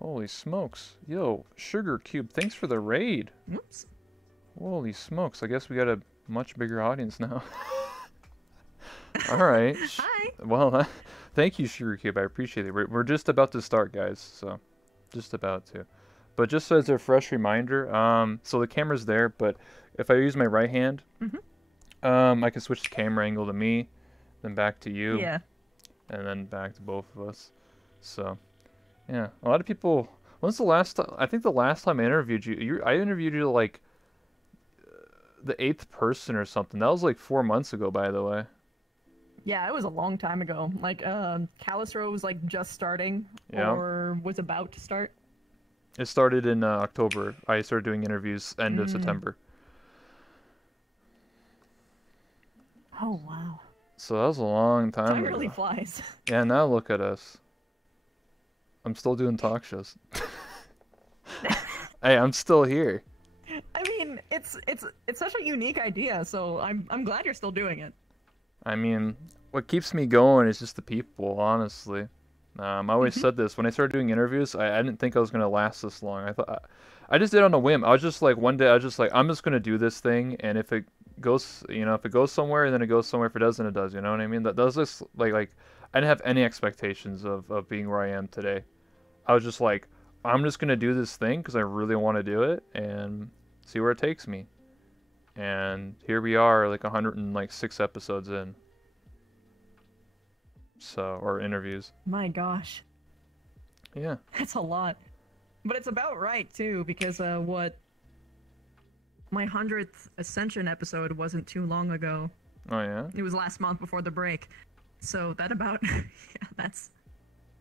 Holy smokes. Yo, Sugar Cube, thanks for the raid. Oops. Holy smokes, I guess we got a much bigger audience now. Alright. Hi. Well, thank you, Sugar Cube, I appreciate it. We're just about to start, guys, so just about to. But just as a fresh reminder, so the camera's there, but if I use my right hand, I can switch the camera angle to me, then back to you, Yeah. and then back to both of us. So, yeah, a lot of people. When's the last time? I think the last time I interviewed you, I interviewed you like the eighth person or something. That was like 4 months ago, by the way. Yeah, it was a long time ago. Like, Calistro was like just starting Yeah. or was about to start. It started in October. I started doing interviews end of September. Oh wow. So that was a long time Time ago. really flies. Yeah, now look at us. I'm still doing talk shows. Hey, I'm still here. I mean, it's such a unique idea, so I'm glad you're still doing it. I mean, what keeps me going is just the people, honestly. I always said this when I started doing interviews. I didn't think I was gonna last this long. I just did it on a whim. I was just like one day I was just like I'm just gonna do this thing, and if it goes, if it goes somewhere, then it goes somewhere. If it doesn't, it does. You know what I mean? That was just like I didn't have any expectations of being where I am today. I was just like I'm just gonna do this thing because I really want to do it and see where it takes me. And here we are, like 106 episodes in. So, or interviews. My gosh, Yeah. that's a lot. But it's about right too, because what my 100th Ascension episode wasn't too long ago. Oh yeah. It was last month before the break. So that about yeah, that's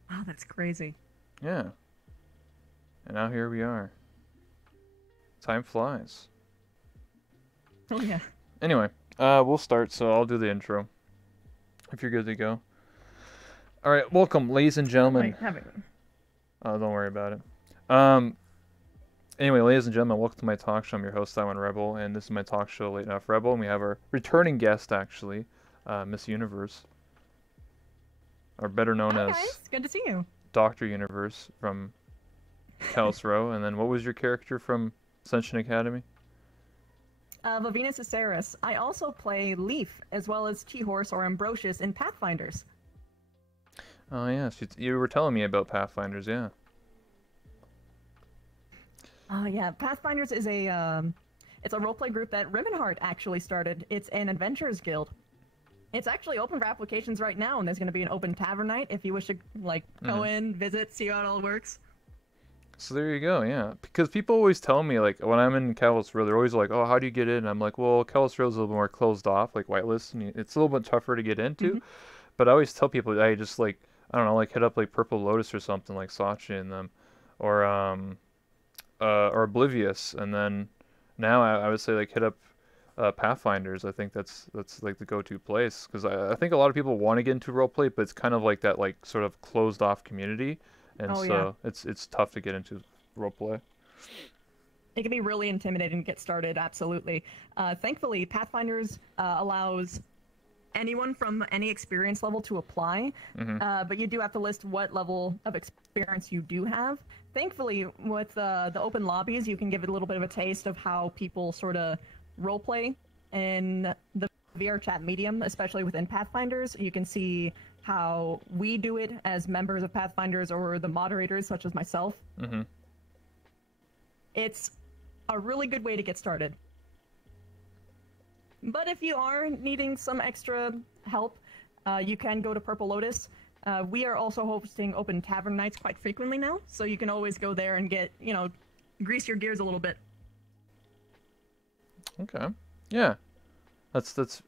wow, that's crazy. Yeah. And now here we are. Time flies. Oh yeah. Anyway, we'll start, so I'll do the intro. If you're good to go. Alright, welcome, ladies and gentlemen. Wait, have it. Oh, don't worry about it. Anyway, ladies and gentlemen, welcome to my talk show. I'm your host, Taiwan Rebel, and this is my talk show, Late Enough Rebel, and we have our returning guest, actually, Miss Universe. Or better known Hi as guys, good to see you. Dr. Universe from Kalos Row. And then what was your character from Ascension Academy? Vavina Ciceris. I also play Leaf, as well as T-Horse or Ambrosius in Pathfinders. Oh, yeah, you were telling me about Pathfinders, yeah. Yeah, Pathfinders is it's a roleplay group that Rivenheart actually started. It's an adventurers guild. It's actually open for applications right now, and there's going to be an open tavern night if you wish to, like, go in, visit, see how it all works. So there you go, yeah. Because people always tell me, like, when I'm in Kalos Row, they're always like, oh, how do you get in? And I'm like, well, Kalos Row is a little more closed off, like whitelist, and it's a little bit tougher to get into. But I always tell people, I just, like, I don't know, like, hit up, like, Purple Lotus or something, like Sachi and them. Or Oblivious. And then now I would say, like, hit up Pathfinders. I think that's like the go-to place. Because I think a lot of people want to get into roleplay, but it's kind of like that, like, sort of closed-off community. And it's tough to get into roleplay. It can be really intimidating to get started, absolutely. Thankfully, Pathfinders allows anyone from any experience level to apply, but you do have to list what level of experience you do have. Thankfully, with the open lobbies, you can give it a little bit of a taste of how people sort of roleplay in the VR chat medium, especially within Pathfinders. You can see how we do it as members of Pathfinders or the moderators, such as myself. It's a really good way to get started. But if you are needing some extra help, you can go to Purple Lotus. We are also hosting open tavern nights quite frequently now, so you can always go there and get, grease your gears a little bit. Okay. Yeah. That's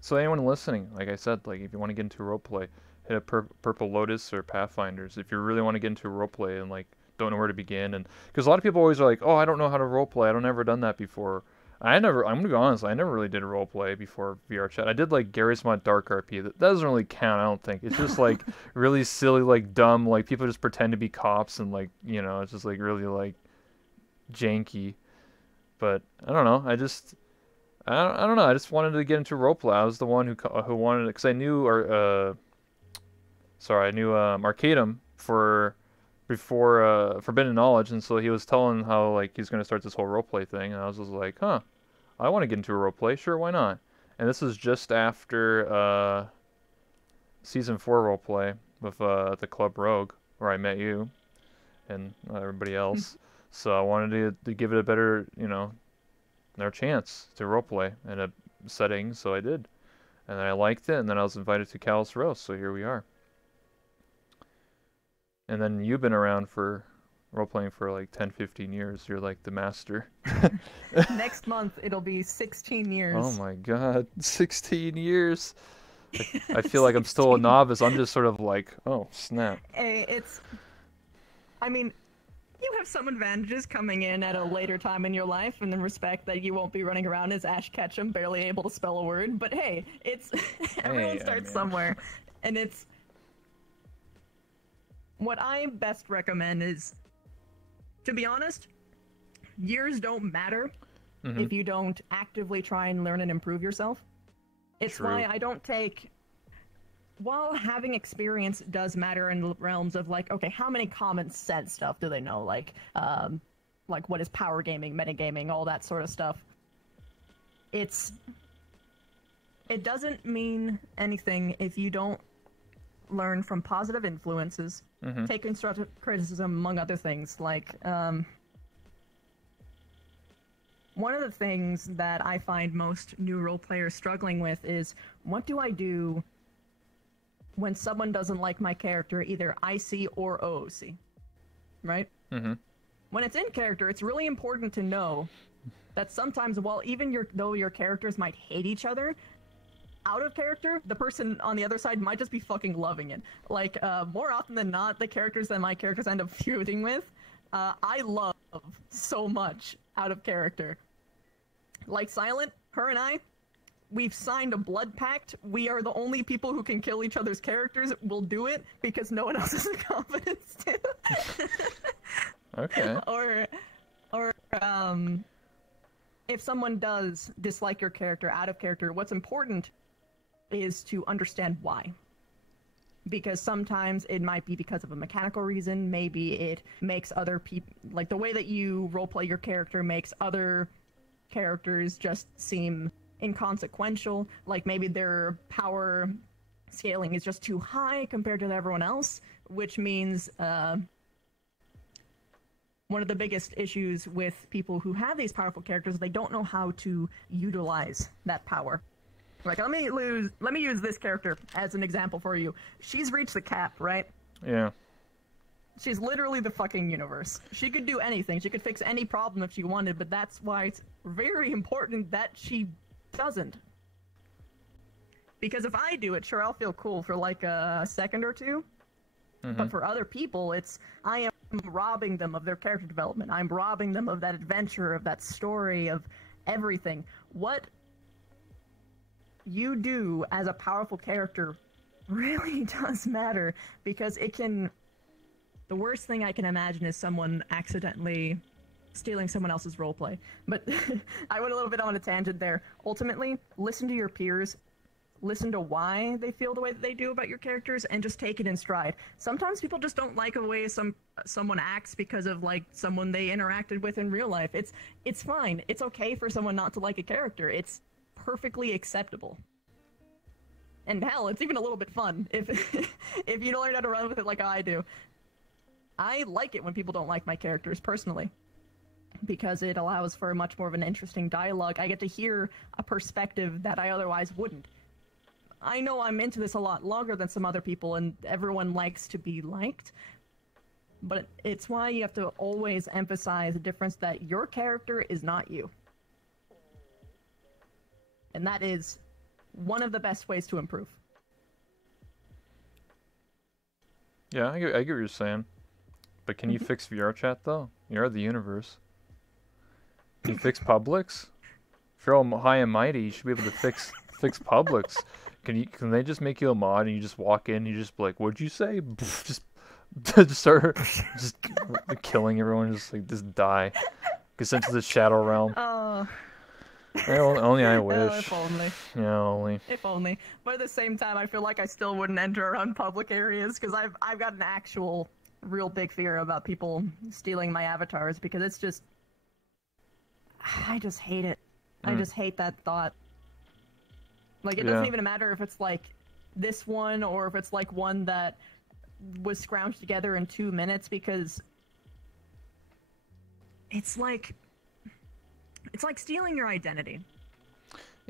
so anyone listening, like I said, like if you want to get into roleplay, hit up Purple Lotus or Pathfinders. If you really want to get into roleplay and like don't know where to begin, and because a lot of people always are like, oh, I don't know how to roleplay. I don't ever done that before. I'm gonna be honest, I never really did roleplay before VR chat. I did like Garry's Mod Dark RP. That doesn't really count, I don't think. It's just like really silly, like dumb, like people just pretend to be cops and like, it's just like really like janky. But I don't know. I don't know. I just wanted to get into roleplay. I was the one who wanted it because I knew Arcadum for before Forbidden Knowledge, and so he was telling how like he's gonna start this whole roleplay thing, and I was just like, huh, I want to get into a roleplay, sure, why not? And this is just after season 4 roleplay with the Club Rogue, where I met you and everybody else. So I wanted to give it a better, another chance to roleplay in a setting, so I did. And then I liked it, and then I was invited to Kalos Rose, so here we are. And then you've been around for role-playing for like 10, 15 years. You're like the master. Next month, it'll be 16 years. Oh my god, 16 years. I feel like I'm still a novice. I'm just sort of like, oh, snap. I mean, you have some advantages coming in at a later time in your life, in the respect that you won't be running around as Ash Ketchum, barely able to spell a word. But hey, everyone starts somewhere, and it's what I best recommend is, to be honest, years don't matter if you don't actively try and learn and improve yourself. It's why I don't take. While having experience does matter in the realms of like, okay, how many common sense stuff do they know? Like what is power gaming, metagaming, all that sort of stuff. It doesn't mean anything if you don't learn from positive influences, take constructive criticism, among other things. Like, one of the things that I find most new role players struggling with is, what do I do when someone doesn't like my character, either IC or OOC, right? When it's in character, it's really important to know that sometimes, while though your characters might hate each other, out of character, the person on the other side might just be fucking loving it. Like, more often than not, the characters that my characters end up feuding with, I love so much out of character. Like Silent, her and I, we've signed a blood pact. We are the only people who can kill each other's characters. We'll do it because no one else has the confidence to. Okay. Or, if someone does dislike your character out of character, what's important is to understand why. Because sometimes it might be because of a mechanical reason. Maybe it makes other people, like the way that you roleplay your character makes other characters just seem inconsequential. Like maybe their power scaling is just too high compared to everyone else, which means one of the biggest issues with people who have these powerful characters, they don't know how to utilize that power. Like, let me use this character as an example for you. She's reached the cap, right? Yeah. She's literally the fucking universe. She could do anything. She could fix any problem if she wanted, but that's why it's very important that she doesn't. Because if I do it, sure, I'll feel cool for like a second or two. But for other people, I am robbing them of their character development. I'm robbing them of that adventure, of that story, of everything. What you do as a powerful character really does matter, because it can... The worst thing I can imagine is someone accidentally stealing someone else's roleplay. But I went a little bit on a tangent there. Ultimately, listen to your peers. Listen to why they feel the way that they do about your characters, and just take it in stride. Sometimes people just don't like the way someone acts because of like someone they interacted with in real life. It's fine. It's okay for someone not to like a character. It's perfectly acceptable. And hell, it's even a little bit fun if if you don't learn how to run with it like I do. I like it when people don't like my characters personally, because it allows for much more of an interesting dialogue. I get to hear a perspective that I otherwise wouldn't. I know I'm into this a lot longer than some other people, and everyone likes to be liked, but it's why you have to always emphasize the difference that your character is not you. And that is one of the best ways to improve. Yeah, I get what you're saying. But can you fix VR chat, though? You're the universe. Can you fix Publix? If you're all high and mighty, you should be able to fix Publix. Can they just make you a mod and you just walk in and you just be like, what'd you say? just start just killing everyone, just die. Get sent to the Shadow Realm. Oh. Only I wish. Oh, if only. Yeah, only. If only. But at the same time, I feel like I still wouldn't enter around public areas, because I've got an actual real big fear about people stealing my avatars because it's just, I just hate it. I just hate that thought. Like, it doesn't even matter if it's like this one or if it's like one that was scrounged together in 2 minutes, because it's like stealing your identity.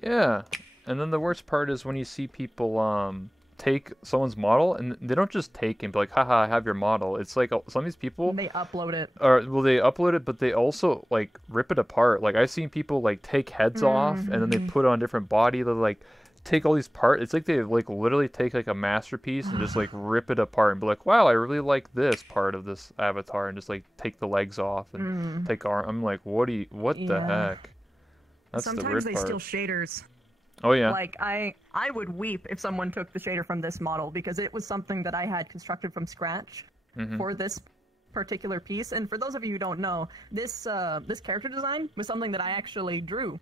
Yeah, and then the worst part is when you see people take someone's model and they don't just take it and be like, haha, I have your model. It's like some of these people, They upload it. or well, they upload it, but they also like rip it apart. Like I've seen people like take heads off and then they put it on a different body. They like take all these parts. It's like they like literally take like a masterpiece and just like rip it apart and be like, wow, I really like this part of this avatar, and just like take the legs off and take arm. I'm like, what the heck? That's the Sometimes weird they part. steal shaders. Oh yeah. Like, I would weep if someone took the shader from this model, because it was something that I had constructed from scratch for this particular piece. And for those of you who don't know, this this character design was something that I actually drew.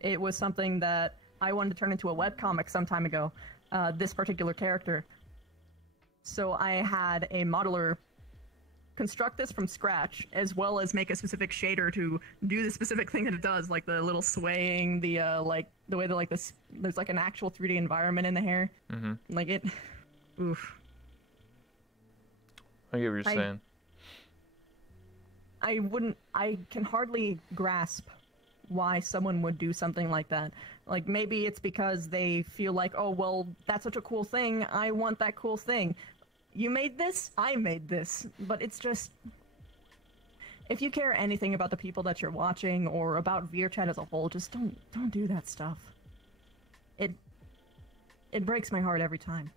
It was something that I wanted to turn into a webcomic some time ago, this particular character. So I had a modeler construct this from scratch, as well as make a specific shader to do the specific thing that it does, like the little swaying, the like the way that like this, there's like an actual 3D environment in the hair. Like it, oof. I get what you're saying. I can hardly grasp why someone would do something like that. Like, maybe it's because they feel like, oh, well, that's such a cool thing, I want that cool thing. You made this, I made this. But it's just, if you care anything about the people that you're watching or about VRChat as a whole, just don't do that stuff. It breaks my heart every time.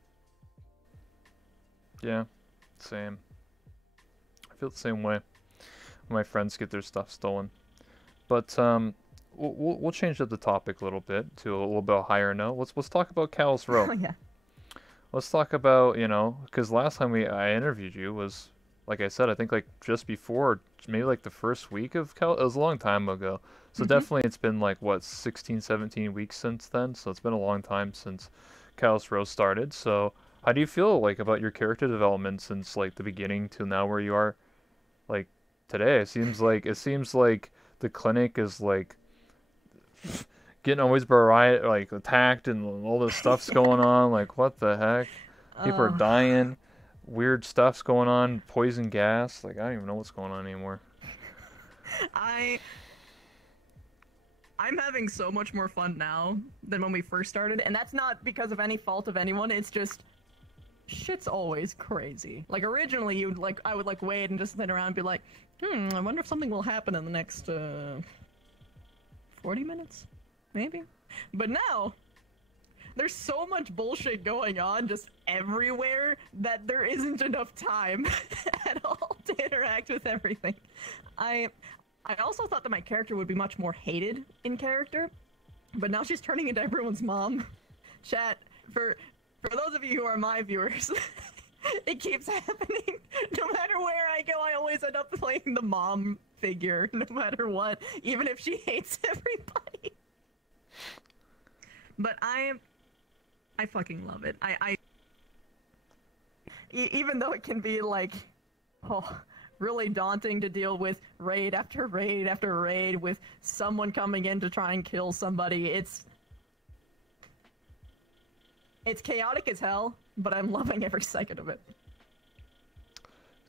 Yeah, same. I feel the same way when my friends get their stuff stolen. But we'll change up the topic a little bit to a little bit higher note. Let's talk about Kalos Row. Oh, yeah. Let's talk about, you know, because last time I interviewed you was, like I said, I think like just before, maybe like the first week of Kalos. It was a long time ago. So definitely it's been like, what, 16, 17 weeks since then. So it's been a long time since Kalos Row started. So how do you feel like about your character development since like the beginning to now where you are like today? It seems like the clinic is like getting always like attacked and all this stuff's going on. Like, what the heck? People are dying. Weird stuff's going on. Poison gas. Like, I don't even know what's going on anymore. I'm having so much more fun now than when we first started, and that's not because of any fault of anyone. It's just, shit's always crazy. Like, originally I would like wait and just sit around and be like, I wonder if something will happen in the next 40 minutes? Maybe? But now, there's so much bullshit going on just everywhere that there isn't enough time at all to interact with everything. I also thought that my character would be much more hated in character, but now she's turning into everyone's mom. Chat, for those of you who are my viewers, it keeps happening. No matter where I go, I always end up playing the mom figure, no matter what, even if she hates everybody. But I fucking love it. Even though it can be like, really daunting to deal with raid after raid after raid with someone coming in to try and kill somebody, it's chaotic as hell, but I'm loving every second of it.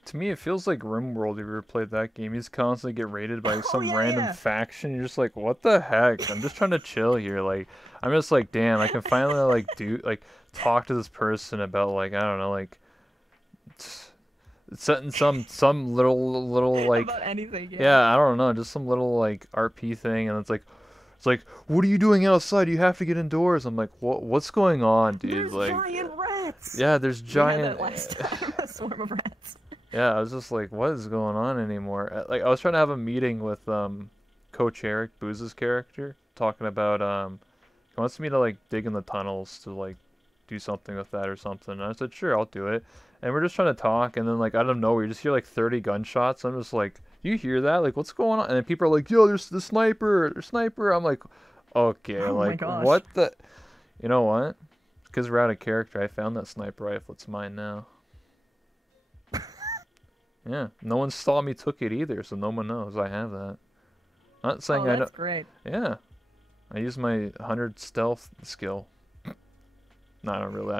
To me, it feels like RimWorld. If you ever played that game, you just constantly get raided by some random faction. You're just like, what the heck? I'm just trying to chill here. Like, I'm just like, damn, I can finally like talk to this person about like, I don't know, like setting some little like about anything. Yeah, I don't know, just some little like RP thing, and it's like, what are you doing outside? You have to get indoors. I'm like, what's going on, dude? There's like giant rats. Yeah, there's giant. We had that last time, a swarm of rats. Yeah, I was just like, what is going on anymore? Like, I was trying to have a meeting with Coach Eric, Booze's character, talking about he wants me to like dig in the tunnels to like do something with that or something. And I said, sure, I'll do it. And we're just trying to talk, and then like out of nowhere, you just hear like 30 gunshots. I'm just like, you hear that? Like, what's going on? And then people are like, yo, there's the sniper, there's sniper. I'm like, okay, like what the? You know what? Because we're out of character, I found that sniper rifle. It's mine now. Yeah, no one saw me took it either, so no one knows I have that. Not Oh, saying I know. that's great. Yeah, I use my 100 stealth skill. No, not really.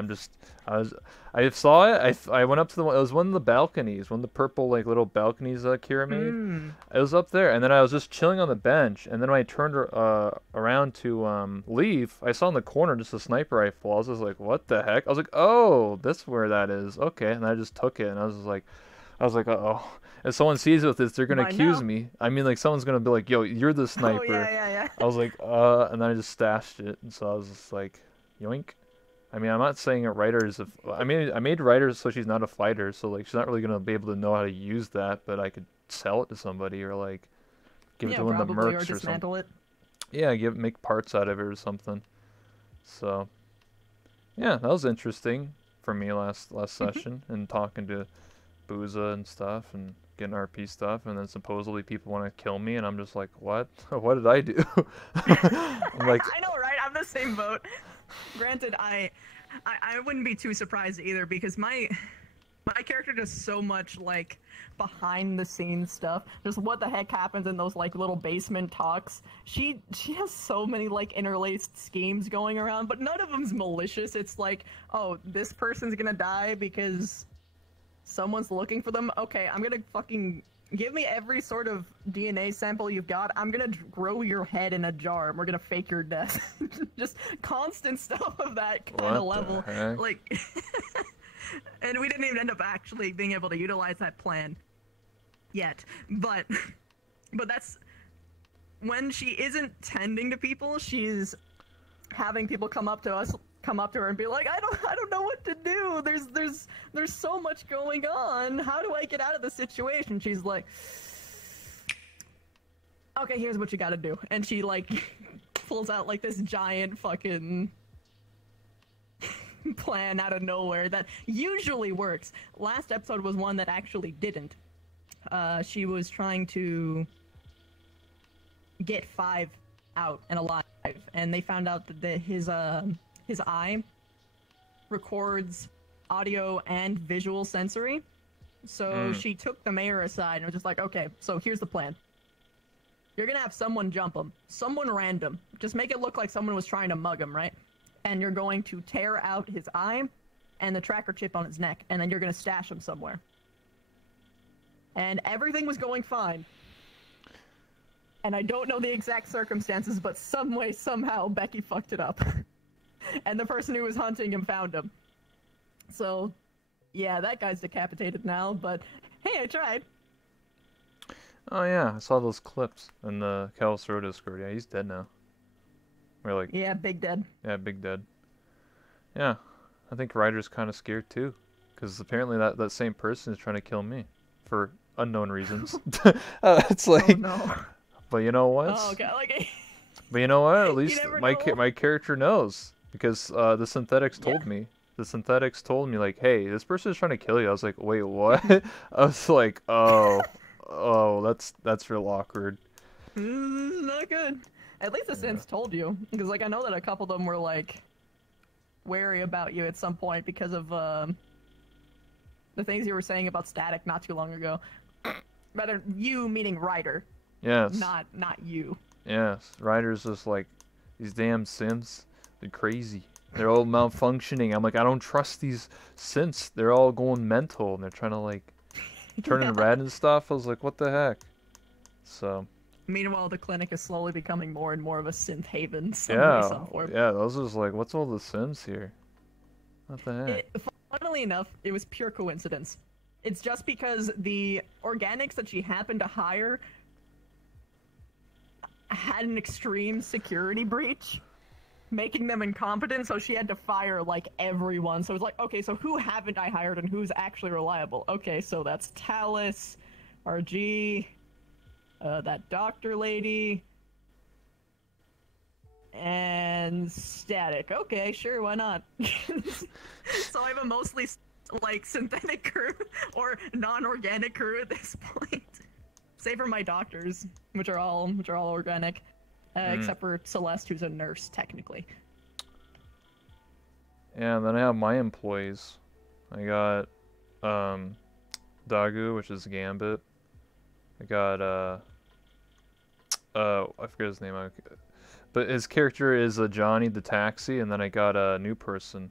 I saw it. I went up to the one. It was one of the balconies, one of the purple like little balconies that Kira made. Hmm. It was up there, and then I was just chilling on the bench, and then when I turned around to leave, I saw in the corner just a sniper rifle. I was just like, what the heck? I was like, oh, that's where that is. Okay, and I just took it, and I was like, uh-oh. If someone sees with this, they're gonna Mine accuse now. me. I mean, like someone's gonna be like, yo, you're the Oh sniper. yeah. I was like, and then I just stashed it, and so I was just like, yoink. I mean, I'm not saying a writer is I mean, I made writers so she's not a fighter, so like she's not really gonna be able to know how to use that, but I could sell it to somebody or like give it Yeah, to one of the probably, or mercs or something. dismantle it. Yeah, make parts out of it or something. So yeah, that was interesting for me last session and talking to Booza and stuff and getting RP stuff, and then supposedly people want to kill me, and I'm just like, what? What did I do? I'm like, I know, right? I'm the same boat. Granted, I wouldn't be too surprised either because my character does so much like behind the scenes stuff. Just what the heck happens in those like little basement talks. She has so many like interlaced schemes going around, but none of them's malicious. It's like, oh, this person's gonna die because someone's looking for them. Okay, I'm gonna fucking give me every sort of DNA sample you've got. I'm gonna grow your head in a jar and we're gonna fake your death. Just constant stuff of that kind of what the level. heck? Like, and we didn't even end up actually being able to utilize that plan yet. But that's when she isn't tending to people, she's having people come up to her and be like, I don't know what to do. There's so much going on. How do I get out of the situation? She's like, okay, here's what you gotta do. And she like pulls out like this giant fucking plan out of nowhere that usually works. Last episode was one that actually didn't. She was trying to get 5 out and alive, and they found out that his eye records audio and visual sensory. So she took the mayor aside and was just like, okay, so here's the plan. You're gonna have someone jump him. Someone random. Just make it look like someone was trying to mug him, right? And you're going to tear out his eye and the tracker chip on his neck, and then you're gonna stash him somewhere. And everything was going fine. And I don't know the exact circumstances, but some way, somehow, Becky fucked it up. And the person who was hunting him found him. So, yeah, that guy's decapitated now, but hey, I tried. Oh yeah, I saw those clips in the Calistro Discord. Yeah, he's dead now. We're like, Yeah, big dead. yeah, big dead. Yeah, I think Ryder's kind of scared too, because apparently that same person is trying to kill me for unknown reasons. It's like, Oh no. but you know what? Oh, okay, like... But you know what? At least never my know. my character knows because the synthetics told me. The synthetics told me like, hey, this person is trying to kill you. I was like, wait, what? I was like, oh, that's real awkward. This is not good. At least the synths told you, because like I know that a couple of them were like wary about you at some point because of the things you were saying about static not too long ago. Rather, you meaning Ryder, Yes. not you. Yes. Ryder's just like these damn synths. They're crazy. They're all malfunctioning. I'm like, I don't trust these synths. They're all going mental and they're trying to like turning red and stuff. I was like, what the heck? So. Meanwhile, the clinic is slowly becoming more and more of a synth haven. Yeah, yeah, those was like, what's all the synths here? What the heck? Funnily enough, it was pure coincidence. It's just because the organics that she happened to hire had an extreme security breach, making them incompetent, so she had to fire, like, everyone. So it was like, okay, so who haven't I hired and who's actually reliable? Okay, so that's Talus, RG, that doctor lady, and Static. Okay, sure, why not? So I have a mostly, like, synthetic crew, or non-organic crew at this point. Save for my doctors, which are all organic, except for Celeste, who's a nurse technically. Yeah, and then I have my employees. I got Dagu, which is Gambit. I got I forget his name. But his character is Johnny the Taxi, and then I got a new person,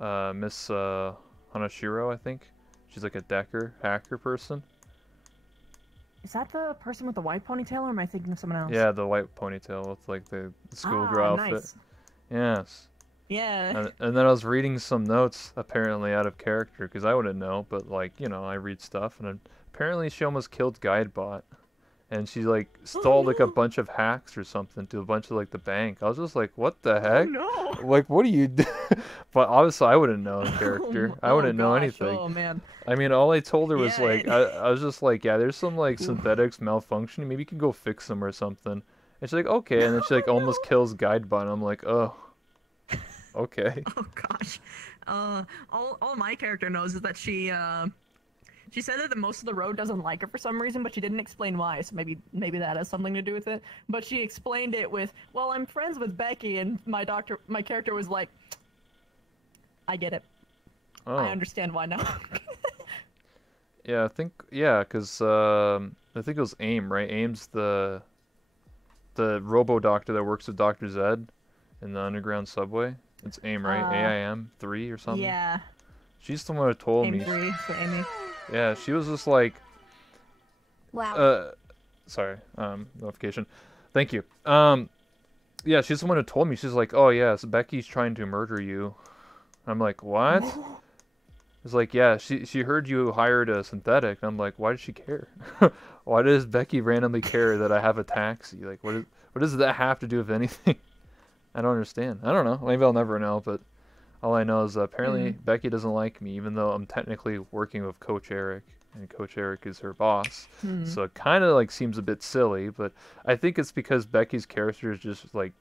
Miss Hanashiro, I think. She's like a hacker person. Is that the person with the white ponytail, or am I thinking of someone else? Yeah, the white ponytail with like the schoolgirl outfit. Nice. Yes. Yeah. And then I was reading some notes, apparently out of character, because I wouldn't know, but like, you know, I read stuff, and apparently she almost killed Guidebot. And she like stole like a bunch of hacks or something to a bunch of like the bank. I was just like, what the heck? Oh, no. Like, what do you do? But obviously I wouldn't know the character. I wouldn't know anything. Oh man. I mean, all I told her was Yeah, like, I was just like, yeah, there's some like synthetics malfunctioning. Maybe you can go fix them or something. And she's like, okay. And then she like almost kills Guidebot. And I'm like, oh, okay. Oh gosh. All my character knows is that she said that most of the road doesn't like her for some reason, but she didn't explain why. So maybe that has something to do with it. But she explained it with, "Well, I'm friends with Becky," and my character was like, "I get it. Oh. I understand why now." Yeah, because I think it was AIM, right? AIM's the robo doctor that works with Dr. Zed in the underground subway. It's AIM, right? AIM 3 or something. Yeah. She's the one who told AIM me. 3, so Amy. Yeah, she was just like, Wow. sorry, notification. Thank you. Yeah, she's the one who told me. She's like, oh yeah, so Becky's trying to murder you. I'm like, what? It's like, yeah, she heard you hired a synthetic. I'm like, why does she care? Why does Becky randomly care that I have a taxi? Like, what does that have to do with anything? I don't understand. I don't know. Maybe I'll never know, but all I know is apparently Becky doesn't like me, even though I'm technically working with Coach Eric, and Coach Eric is her boss. So it kind of like seems a bit silly, but I think it's because Becky's character is just like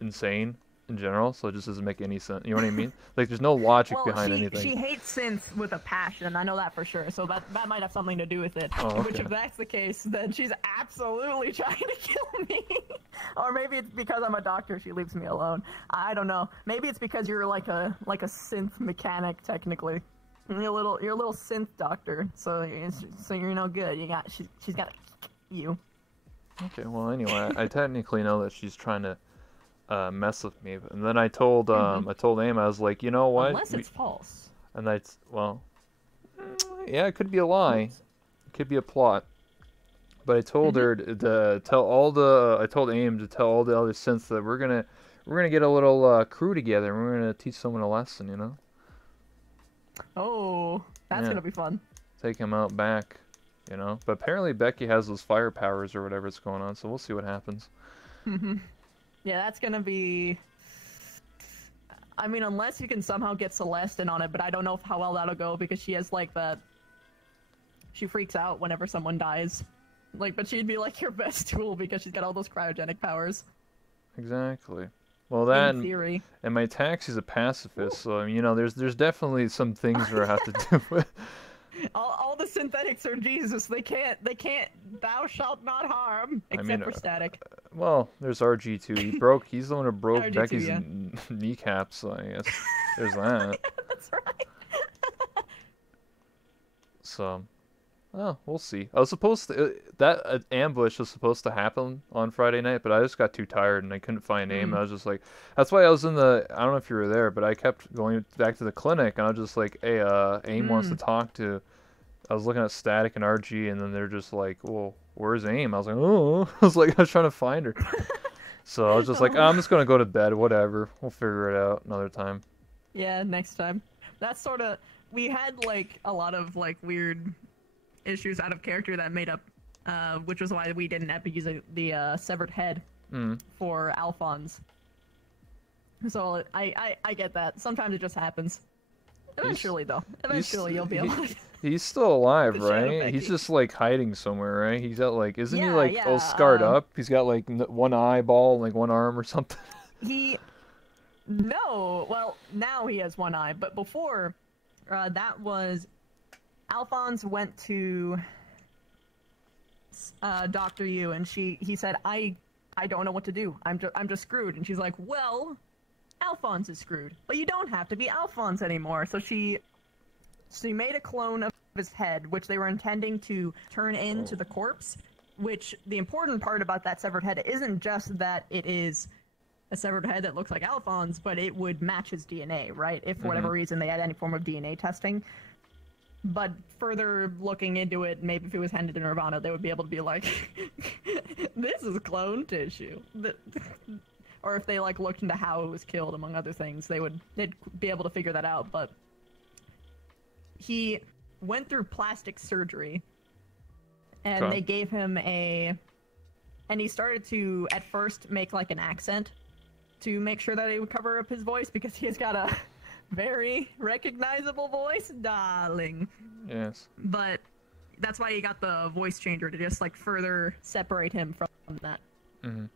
insane in general, so it just doesn't make any sense. You know what I mean? Like, there's no logic behind anything. She hates synths with a passion. I know that for sure. So that might have something to do with it. Oh, Which, okay. if that's the case, then she's absolutely trying to kill me. Or maybe it's because I'm a doctor. She leaves me alone. I don't know. Maybe it's because you're like a synth mechanic technically. You're a little synth doctor. So you're no good. She's got you. Okay, well, anyway, I technically know that she's trying to mess with me, and then I told AIM, I was like, you know what? Unless it's false. And yeah, it could be a lie, it could be a plot. But I told her to I told AIM to tell all the other synths that we're gonna get a little crew together, and we're gonna teach someone a lesson, you know? Oh, that's gonna be fun. Take him out back, you know? But apparently Becky has those fire powers or whatever's going on, so we'll see what happens. Yeah, that's gonna be... I mean, unless you can somehow get Celeste in on it, but I don't know how well that'll go, because she has, like, that... She freaks out whenever someone dies. Like, but she'd be, like, your best tool, because she's got all those cryogenic powers. Exactly. Well, that... In theory. And my taxi's a pacifist, so, I mean, you know, there's definitely some things where I have to do with... All the synthetics are Jesus. They can't, thou shalt not harm, except for Static. Well, there's RG2. He's the one who broke RG2, Becky's yeah. kneecaps, so I guess there's that. That's right. So, oh, we'll see. I was supposed to, that ambush was supposed to happen on Friday night, but I just got too tired and I couldn't find AIM. I was just like, that's why I was in I don't know if you were there, but I kept going back to the clinic, and I was just like, hey, AIM wants to talk to... I was looking at Static and RG, and then they're just like, well, where's AIM? I was like, oh, I was trying to find her. So I was just like, I'm just going to go to bed, whatever. We'll figure it out another time. Yeah, next time. That's sort of... We had, like, a lot of, like, weird issues out of character that made up, which was why we didn't have to use the severed head for Alphonse. So I get that. Sometimes it just happens. Eventually, though. Eventually, you'll be able to... He's still alive, The Shadow right? He's Becky. just, like, hiding somewhere, right? He's got, like... Isn't he, Yeah, like, all yeah, scarred up? He's got, like, one eyeball, like, one arm or something. No, well, now he has one eye, but before, that was... Alphonse went to Dr. Yu, and he said, I don't know what to do. I'm just screwed. And she's like, well, Alphonse is screwed. But you don't have to be Alphonse anymore. So she made a clone of... his head, which they were intending to turn into the corpse. Which the important part about that severed head isn't just that it is a severed head that looks like Alphonse, but it would match his DNA, right? If for whatever reason they had any form of DNA testing. But further looking into it, maybe if it was handed to Nirvana, they would be able to be like, this is clone tissue. Or if they like looked into how it was killed, among other things, they'd be able to figure that out. But he went through plastic surgery, and they gave him and he started to at first make like an accent to make sure that he would cover up his voice, because he's got a very recognizable voice, darling. Yes. But that's why he got the voice changer, to just like further separate him from that. Mm-hmm.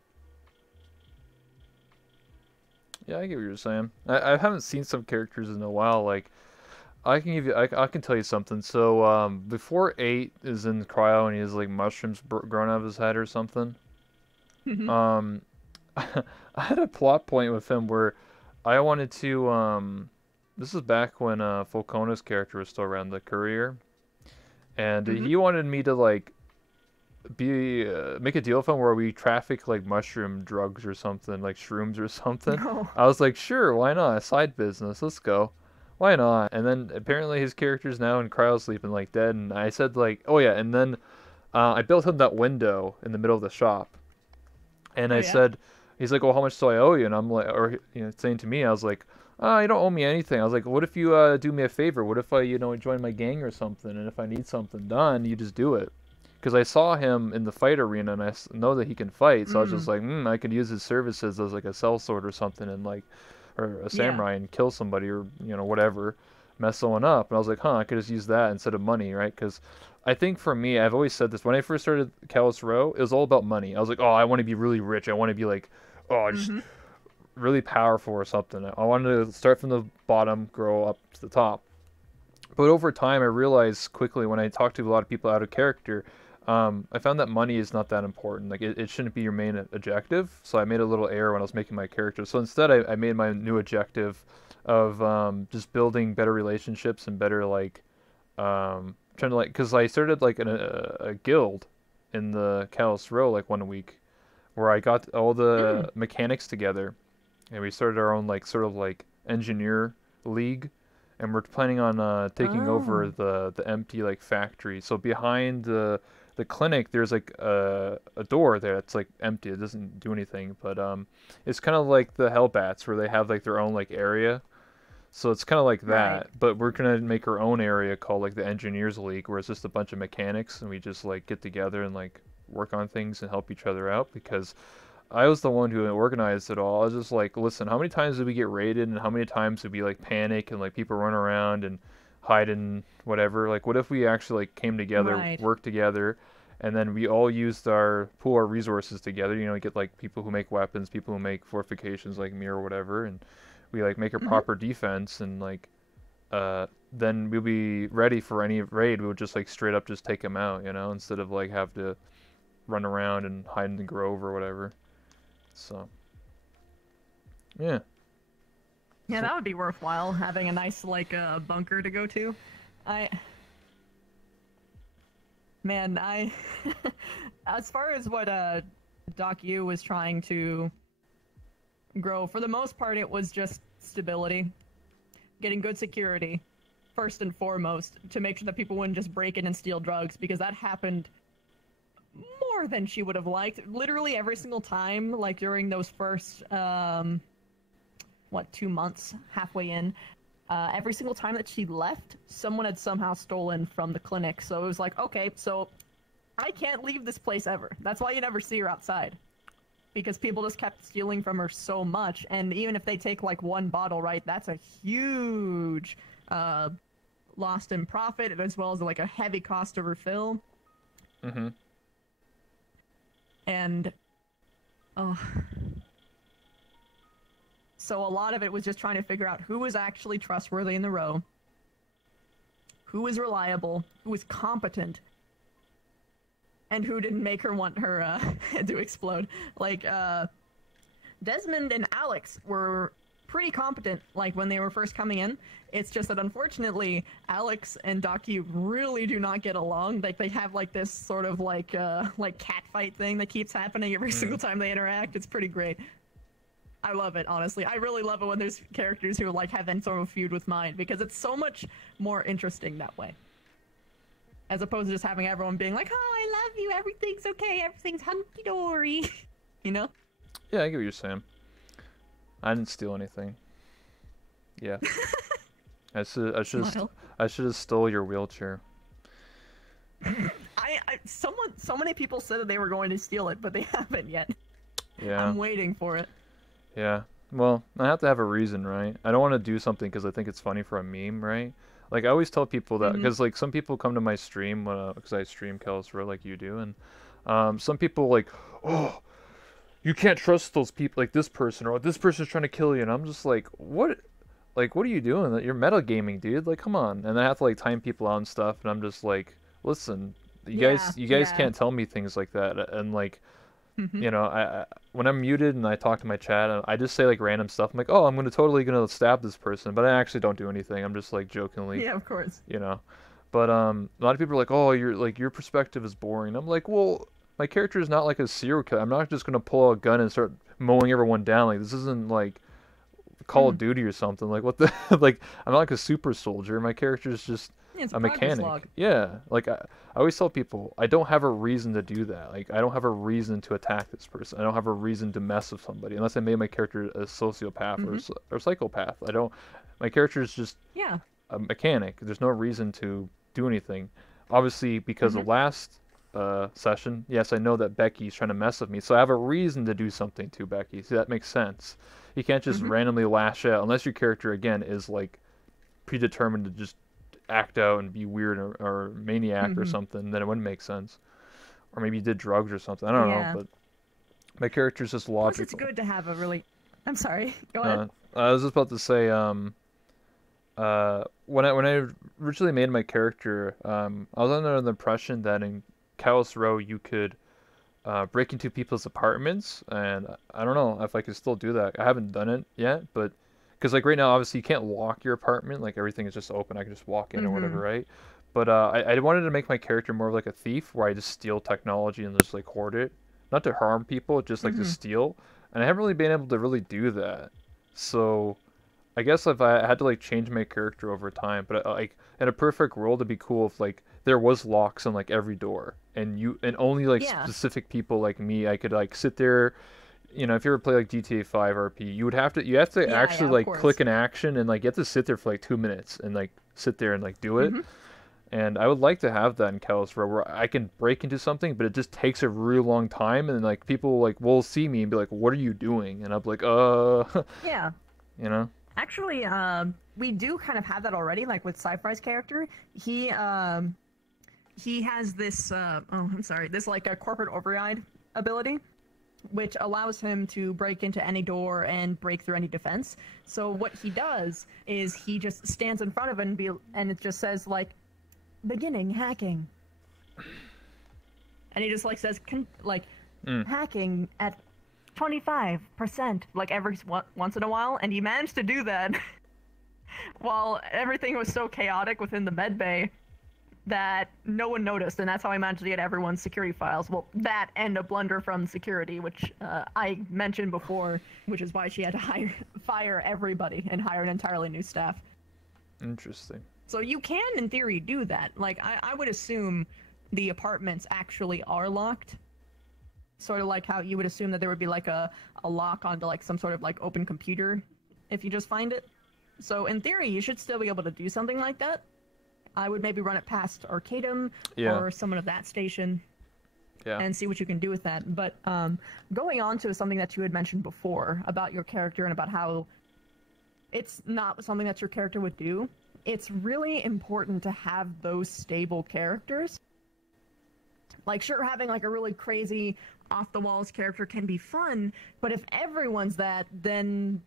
Yeah, I get what you're saying. I haven't seen some characters in a while. Like, I can give you, I can tell you something. So, before 8 is in cryo and he has like mushrooms growing out of his head or something. I had a plot point with him where I wanted to, this is back when Falcone's character was still around, the courier, and he wanted me to like make a deal with him where we traffic like mushroom drugs or something, like shrooms or something. No. I was like, sure, why not? Side business, let's go. Why not? And then apparently his character's now in cryosleep and like dead, and I said like, oh yeah, and then I built him that window in the middle of the shop, and I said, he's like, well, how much do I owe you? And I'm like, or saying to me, I was like, oh, you don't owe me anything. I was like, what if you do me a favor? What if I, join my gang or something, and if I need something done, you just do it. Because I saw him in the fight arena, and I know that he can fight, so I was just like, I could use his services as like a sellsword or something, and like, or a samurai, and kill somebody, or whatever, mess someone up. And I was like, I could just use that instead of money, right? Because I think for me, I've always said this, when I first started Kalos Row, it was all about money. I was like, I want to be really rich. I want to be like, just really powerful or something. I wanted to start from the bottom, grow up to the top. But over time, I realized quickly when I talked to a lot of people out of character, I found that money is not that important. Like, it shouldn't be your main objective. So I made a little error when I was making my character. So instead, I made my new objective of just building better relationships and better, like, trying to, like, because I started, like, a guild in the Kalos Row, like, 1 week, where I got all the mechanics together, and we started our own, like, sort of, like, engineer league. And we're planning on taking over the empty, like, factory. So behind the clinic, there's like a door there that's like empty. It doesn't do anything, but it's kind of like the Hellbats, where they have like their own like area. So it's kind of like that, Right. but we're gonna make our own area called like the Engineers League, where it's just a bunch of mechanics, and we just like get together and like work on things and help each other out. Because I was the one who organized it all. I was just like, listen, how many times did we get raided, and how many times did we like panic and like people run around and hide in whatever? Like, what if we actually like came together, Right. worked together, and then we all used our pool our resources together? Get like people who make weapons, people who make fortifications like me or whatever, and we like make a proper defense, and like then we'll be ready for any raid. We would just like straight up just take them out, instead of like have to run around and hide in the grove or whatever. So, yeah. Yeah, that would be worthwhile, having a nice, like, bunker to go to. As far as what, Doc U was trying to grow, for the most part, it was just stability. Getting good security, first and foremost, to make sure that people wouldn't just break in and steal drugs, because that happened more than she would have liked. Literally every single time, like during those first, 2 months, halfway in, every single time that she left, someone had somehow stolen from the clinic. So it was like, okay, so I can't leave this place ever. That's why you never see her outside. Because people just kept stealing from her so much, and even if they take like one bottle, right, that's a huge lost in profit, as well as like a heavy cost to refill. Mm-hmm. And so a lot of it was just trying to figure out who was actually trustworthy in the row, who was reliable, who was competent, and who didn't make her want her head to explode. Like, Desmond and Alex were pretty competent, like, when they were first coming in. It's just that, unfortunately, Alex and Docu really do not get along. Like, they have, like, this sort of, like cat fight thing that keeps happening every single time they interact. It's pretty great. I love it, honestly. I really love it when there's characters who, like, have any sort of feud with mine, because it's so much more interesting that way. As opposed to just having everyone being like, oh, I love you, everything's okay, everything's hunky-dory. You know? Yeah, I get what you're saying. I didn't steal anything. Yeah. I should have stole your wheelchair. So many people said that they were going to steal it, but they haven't yet. Yeah. I'm waiting for it. Yeah. Well, I have to have a reason, right? I don't want to do something because I think it's funny for a meme, right? Like, I always tell people that, because, like, some people come to my stream, because I stream Kalos Row like you do, and some people, like, oh, you can't trust those people, like this person, or this person's trying to kill you, and I'm just like, what? Like, what are you doing? You're metagaming, dude. Like, come on. And I have to, like, time people out and stuff, and I'm just like, listen, you guys can't tell me things like that, and, like, you know, I when I'm muted and I talk to my chat, I just say, like, random stuff. I'm like, oh, I'm totally gonna stab this person, but I actually don't do anything. I'm just, like, jokingly. Yeah, of course. You know, but a lot of people are like, oh, your perspective is boring. I'm like, well, my character is not like a serial killer. I'm not just gonna pull out a gun and start mowing everyone down. Like, this isn't like Call of Duty or something. Like, what the like? I'm not like a super soldier. My character is just a mechanic. Log. Yeah, like I always tell people, I don't have a reason to do that. Like, I don't have a reason to attack this person. I don't have a reason to mess with somebody unless I made my character a sociopath or psychopath. I don't. My character is just a mechanic. There's no reason to do anything. Obviously, because the last session, yes, I know that Becky's trying to mess with me, so I have a reason to do something to Becky. See, that makes sense. You can't just randomly lash out unless your character, again, is like predetermined to just act out and be weird or maniac or something. Then it wouldn't make sense. Or maybe you did drugs or something. I don't know, but my character's just logical. Plus, it's good to have a really. I'm sorry. Go ahead. I was just about to say, when I originally made my character, I was under the impression that in Kalos Row you could break into people's apartments, and I don't know if I could still do that. I haven't done it yet, but because, like, right now, obviously you can't lock your apartment, like everything is just open. I can just walk in or whatever, right? But I wanted to make my character more of like a thief, where I just steal technology and just like hoard it, not to harm people, just like to steal. And I haven't really been able to really do that. So I guess if I had to like change my character over time, but like in a perfect world, it'd be cool if like there was locks on like every door, and only like specific people like me, I could like sit there. You know, if you ever play like GTA 5 RP, you have to actually like click an action, and like you have to sit there for like 2 minutes and like sit there and like do it. And I would like to have that in Kalos Row, where I can break into something, but it just takes a really long time, and like people like will see me and be like, "What are you doing?" And I'm like, yeah, you know. Actually, we do kind of have that already. Like with Sci-Fi's character, he has this this like a corporate override ability, which allows him to break into any door and break through any defense. So what he does is he just stands in front of it and it just says like, "Beginning hacking," and he just like says hacking at 25%, like every once in a while, and he managed to do that while everything was so chaotic within the med bay that no one noticed, and that's how I managed to get everyone's security files. Well, that and a blunder from security, which I mentioned before, which is why she had to fire everybody and hire an entirely new staff. Interesting. So you can, in theory, do that. Like, I would assume the apartments actually are locked. Sort of like how you would assume that there would be like a lock onto like some sort of like open computer if you just find it. So in theory, you should still be able to do something like that. I would maybe run it past Arcadum or someone of that station and see what you can do with that. But going on to something that you had mentioned before about your character and about how it's not something that your character would do, it's really important to have those stable characters. Like, sure, having like a really crazy off-the-walls character can be fun, but if everyone's that, then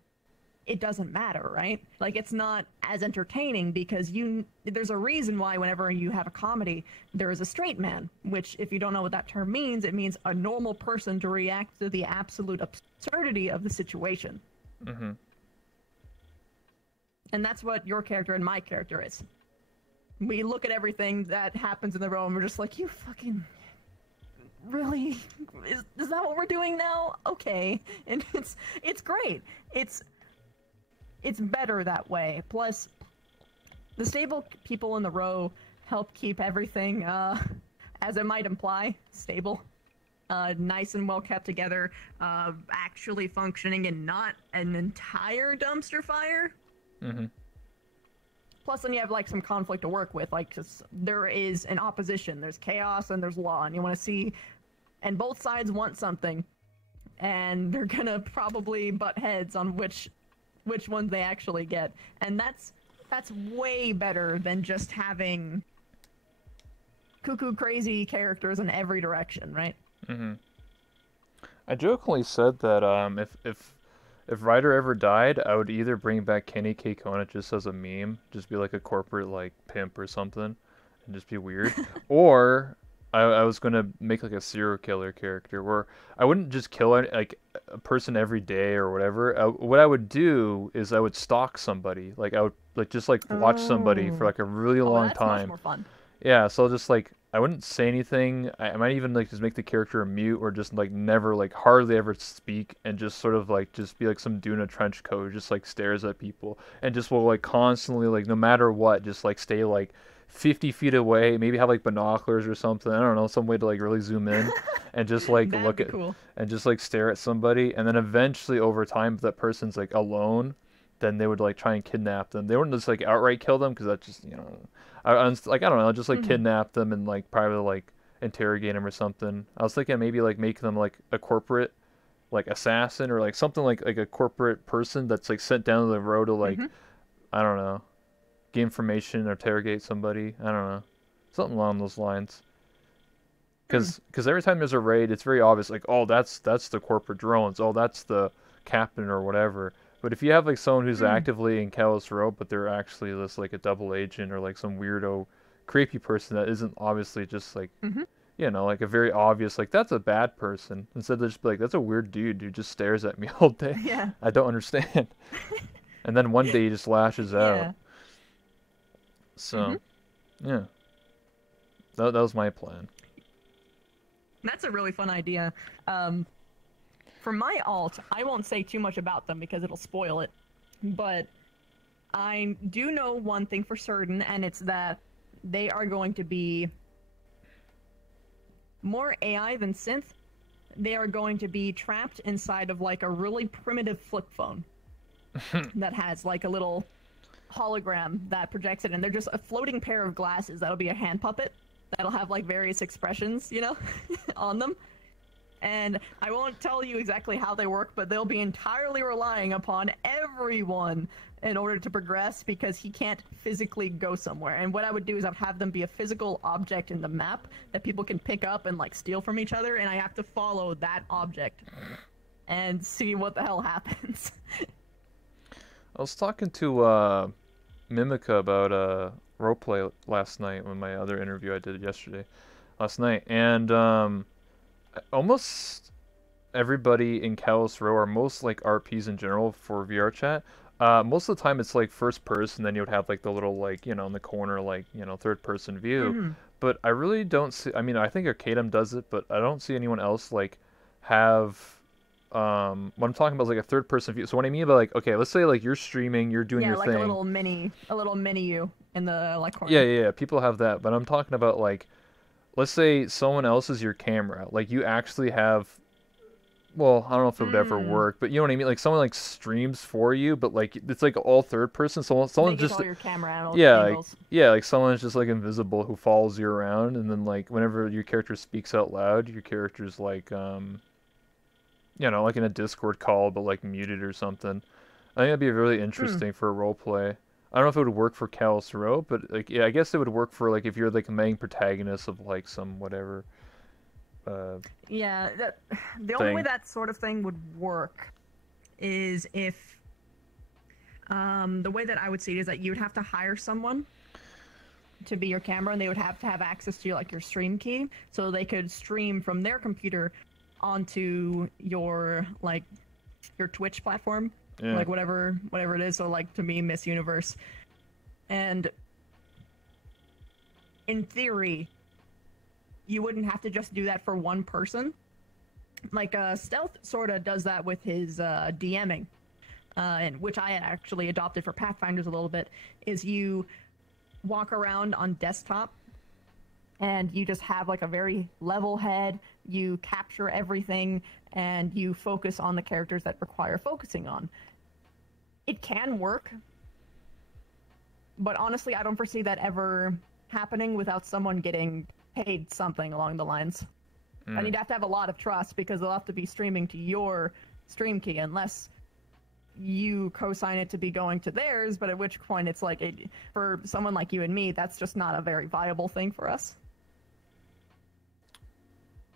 it doesn't matter, right? Like, it's not as entertaining because there's a reason why whenever you have a comedy, there is a straight man, which, if you don't know what that term means, it means a normal person to react to the absolute absurdity of the situation. And that's what your character and my character is. We look at everything that happens in the row and we're just like, you fucking... Really? Is that what we're doing now? Okay. And it's great. It's better that way. Plus, the stable people in the row help keep everything, as it might imply, stable. Nice and well kept together, actually functioning and not an entire dumpster fire. Mm-hmm. Plus, then you have like some conflict to work with, like, 'cause there is an opposition, there's chaos and there's law, and you want to see, and both sides want something, and they're gonna probably butt heads on which ones they actually get, and that's way better than just having cuckoo crazy characters in every direction, right? Mm-hmm. I jokingly said that if Ryder ever died, I would either bring back Kenny K. Kona just as a meme, just be like a corporate like pimp or something, and just be weird, or I was gonna make like a serial killer character where I wouldn't just kill like a person every day or whatever. What I would do is I would stalk somebody, like I would like just like watch somebody for like a really long that's time. much more fun. Yeah, so just like I wouldn't say anything. I might even like just make the character a mute or just like never like hardly ever speak and just sort of like just be like some dude in a trench coat who just like stares at people and just will like constantly like no matter what just like stay like 50 feet away, maybe have like binoculars or something. I don't know, some way to like really zoom in and just like That'd look be at cool. and just like stare at somebody, and then eventually over time if that person's like alone, then they would like try and kidnap them. They wouldn't just like outright kill them because that just like I don't know, just like kidnap them and like probably like interrogate them or something. I was thinking maybe like make them like a corporate like assassin or like something like a corporate person that's like sent down the road to like I don't know, get information or interrogate somebody. I don't know, something along those lines. Because every time there's a raid, it's very obvious like, oh, that's the corporate drones. Oh, that's the captain or whatever. But if you have like someone who's actively in Kalos Row, but they're actually just like a double agent or like some weirdo, creepy person that isn't obviously just like, like a very obvious like that's a bad person. Instead, they just be like that's a weird dude who just stares at me all day. Yeah. I don't understand. And then one day he just lashes out. Yeah. So, yeah, that was my plan. That's a really fun idea. For my alt, I won't say too much about them because it'll spoil it, but I do know one thing for certain, and it's that they are going to be more AI than synth. They are going to be trapped inside of like a really primitive flip phone that has like a little hologram that projects it, and they're just a floating pair of glasses that'll be a hand puppet that'll have like various expressions, on them. And I won't tell you exactly how they work, but they'll be entirely relying upon everyone in order to progress because he can't physically go somewhere. And what I would do is I'd have them be a physical object in the map that people can pick up and like steal from each other, and I have to follow that object and see what the hell happens. I was talking to Mimica about roleplay last night when my other interview I did last night, and almost everybody in Kalos Row, or most like RPs in general for VR chat, most of the time it's like first person, then you would have like the little like in the corner like third person view. But I really don't see. I mean, I think Arcadum does it, but I don't see anyone else like have. What I'm talking about is like a third person view. So what I mean by like, okay, let's say like you're streaming, you're doing your like thing. a little mini you in the like corner. Yeah. People have that, but I'm talking about like, let's say someone else is your camera. Like you actually have. Well, I don't know if it would ever work, but you know what I mean. Like someone like streams for you, but like it's like all third person. Someone's just all your camera angles. Like someone's just like invisible who follows you around, and then like whenever your character speaks out loud, your character's like like in a Discord call, but like muted or something. I think that'd be really interesting for a role play. I don't know if it would work for Kalos Row, but like yeah, I guess it would work for like if you're like a main protagonist of like some whatever. The only way that sort of thing would work is if the way that I would see it is that you would have to hire someone to be your camera, and they would have to have access to like your stream key, so they could stream from their computer onto your Twitch platform. Yeah. like whatever it is. So like to me, Miss Universe, and in theory, you wouldn't have to just do that for one person. Like Stealth sorta does that with his DMing, and which I actually adopted for Pathfinders a little bit. Is you walk around on desktop and you just have like a very level head, you capture everything, and you focus on the characters that require focusing on. It can work, but honestly, I don't foresee that ever happening without someone getting paid something along the lines. And you'd have to have a lot of trust, because they'll have to be streaming to your stream key, unless you co-sign it to be going to theirs, but at which point it's like, for someone like you and me, that's just not a very viable thing for us.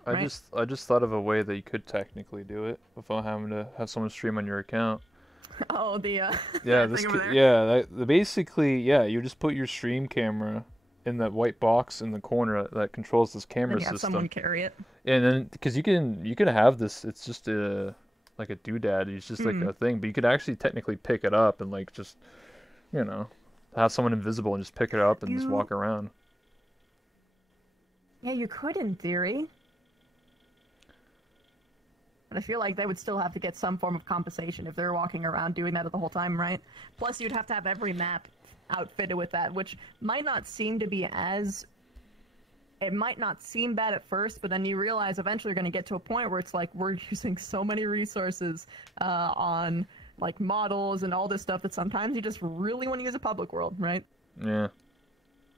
I just thought of a way that you could technically do it without having to have someone stream on your account. Oh, the yeah, thing over there. basically, yeah, you just put your stream camera in that white box in the corner that controls this camera Then you have system. someone carry it. And then, because you can have this, it's just like a doodad. It's just like a thing, but you could actually technically pick it up and like just, have someone invisible and just pick it up and just walk around. Yeah, you could in theory. But I feel like they would still have to get some form of compensation if they're walking around doing that the whole time, right? Plus, you'd have to have every map outfitted with that, which might not seem to be as... It might not seem bad at first, but then you realize eventually you're going to get to a point where it's like, we're using so many resources on, like, models and all this stuff that sometimes you just really want to use a public world, right? Yeah.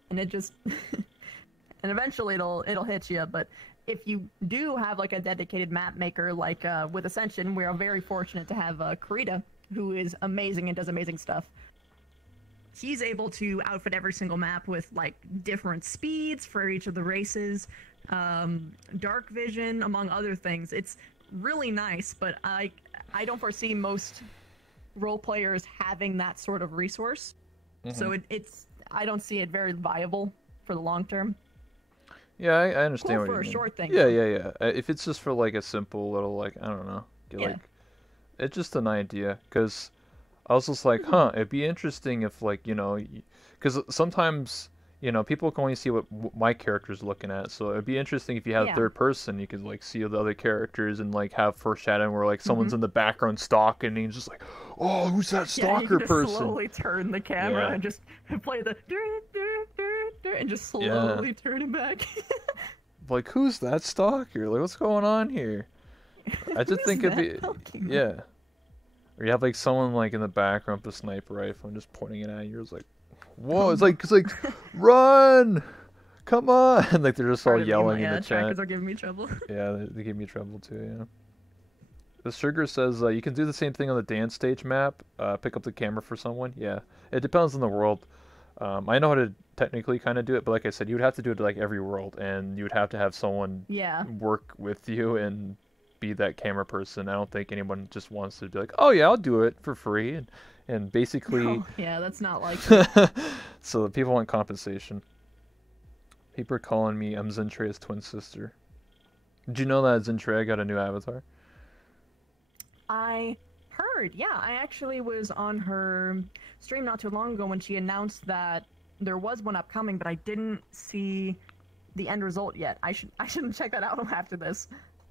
And it just... and eventually it'll hit you, but... If you do have like a dedicated map maker, like with Ascension, we are very fortunate to have Karita, who is amazing and does amazing stuff. He's able to outfit every single map with like different speeds for each of the races, dark vision, among other things. It's really nice, but I don't foresee most role players having that sort of resource. So I don't see it very viable for the long term. Yeah, I understand Cool what for you a mean. short thing. Yeah. If it's just for like a simple little like, I don't know, it's just an idea. Because I was just like, it'd be interesting if like, because sometimes, people can only see what my character's looking at. So it'd be interesting if you had third person, you could like see the other characters and like have foreshadowing where like someone's in the background stalking and he's just like, oh, who's that stalker you can just person? slowly turn the camera and just play the and just slowly turn it back. Like, who's that stalker? Like, what's going on here? I just think it'd be Or you have like someone like in the background with a sniper rifle and just pointing it at you. It's like, whoa! It's like run, come on! And like they're just all yelling in the chat. Trackers are giving me trouble. Yeah, they give me trouble too. Yeah. The Sugar says you can do the same thing on the dance stage map. Pick up the camera for someone. Yeah, it depends on the world. I know how to technically kind of do it, but like I said, you would have to do it like every world, and you would have to have someone work with you and be that camera person. I don't think anyone just wants to be like, oh yeah, I'll do it for free, and basically. Oh, yeah, that's not like it. So people want compensation. People are calling me Zentrea's twin sister. Did you know that Zentrea got a new avatar? I heard, yeah. I actually was on her stream not too long ago when she announced that there was one upcoming, but I didn't see the end result yet. I shouldn't check that out after this.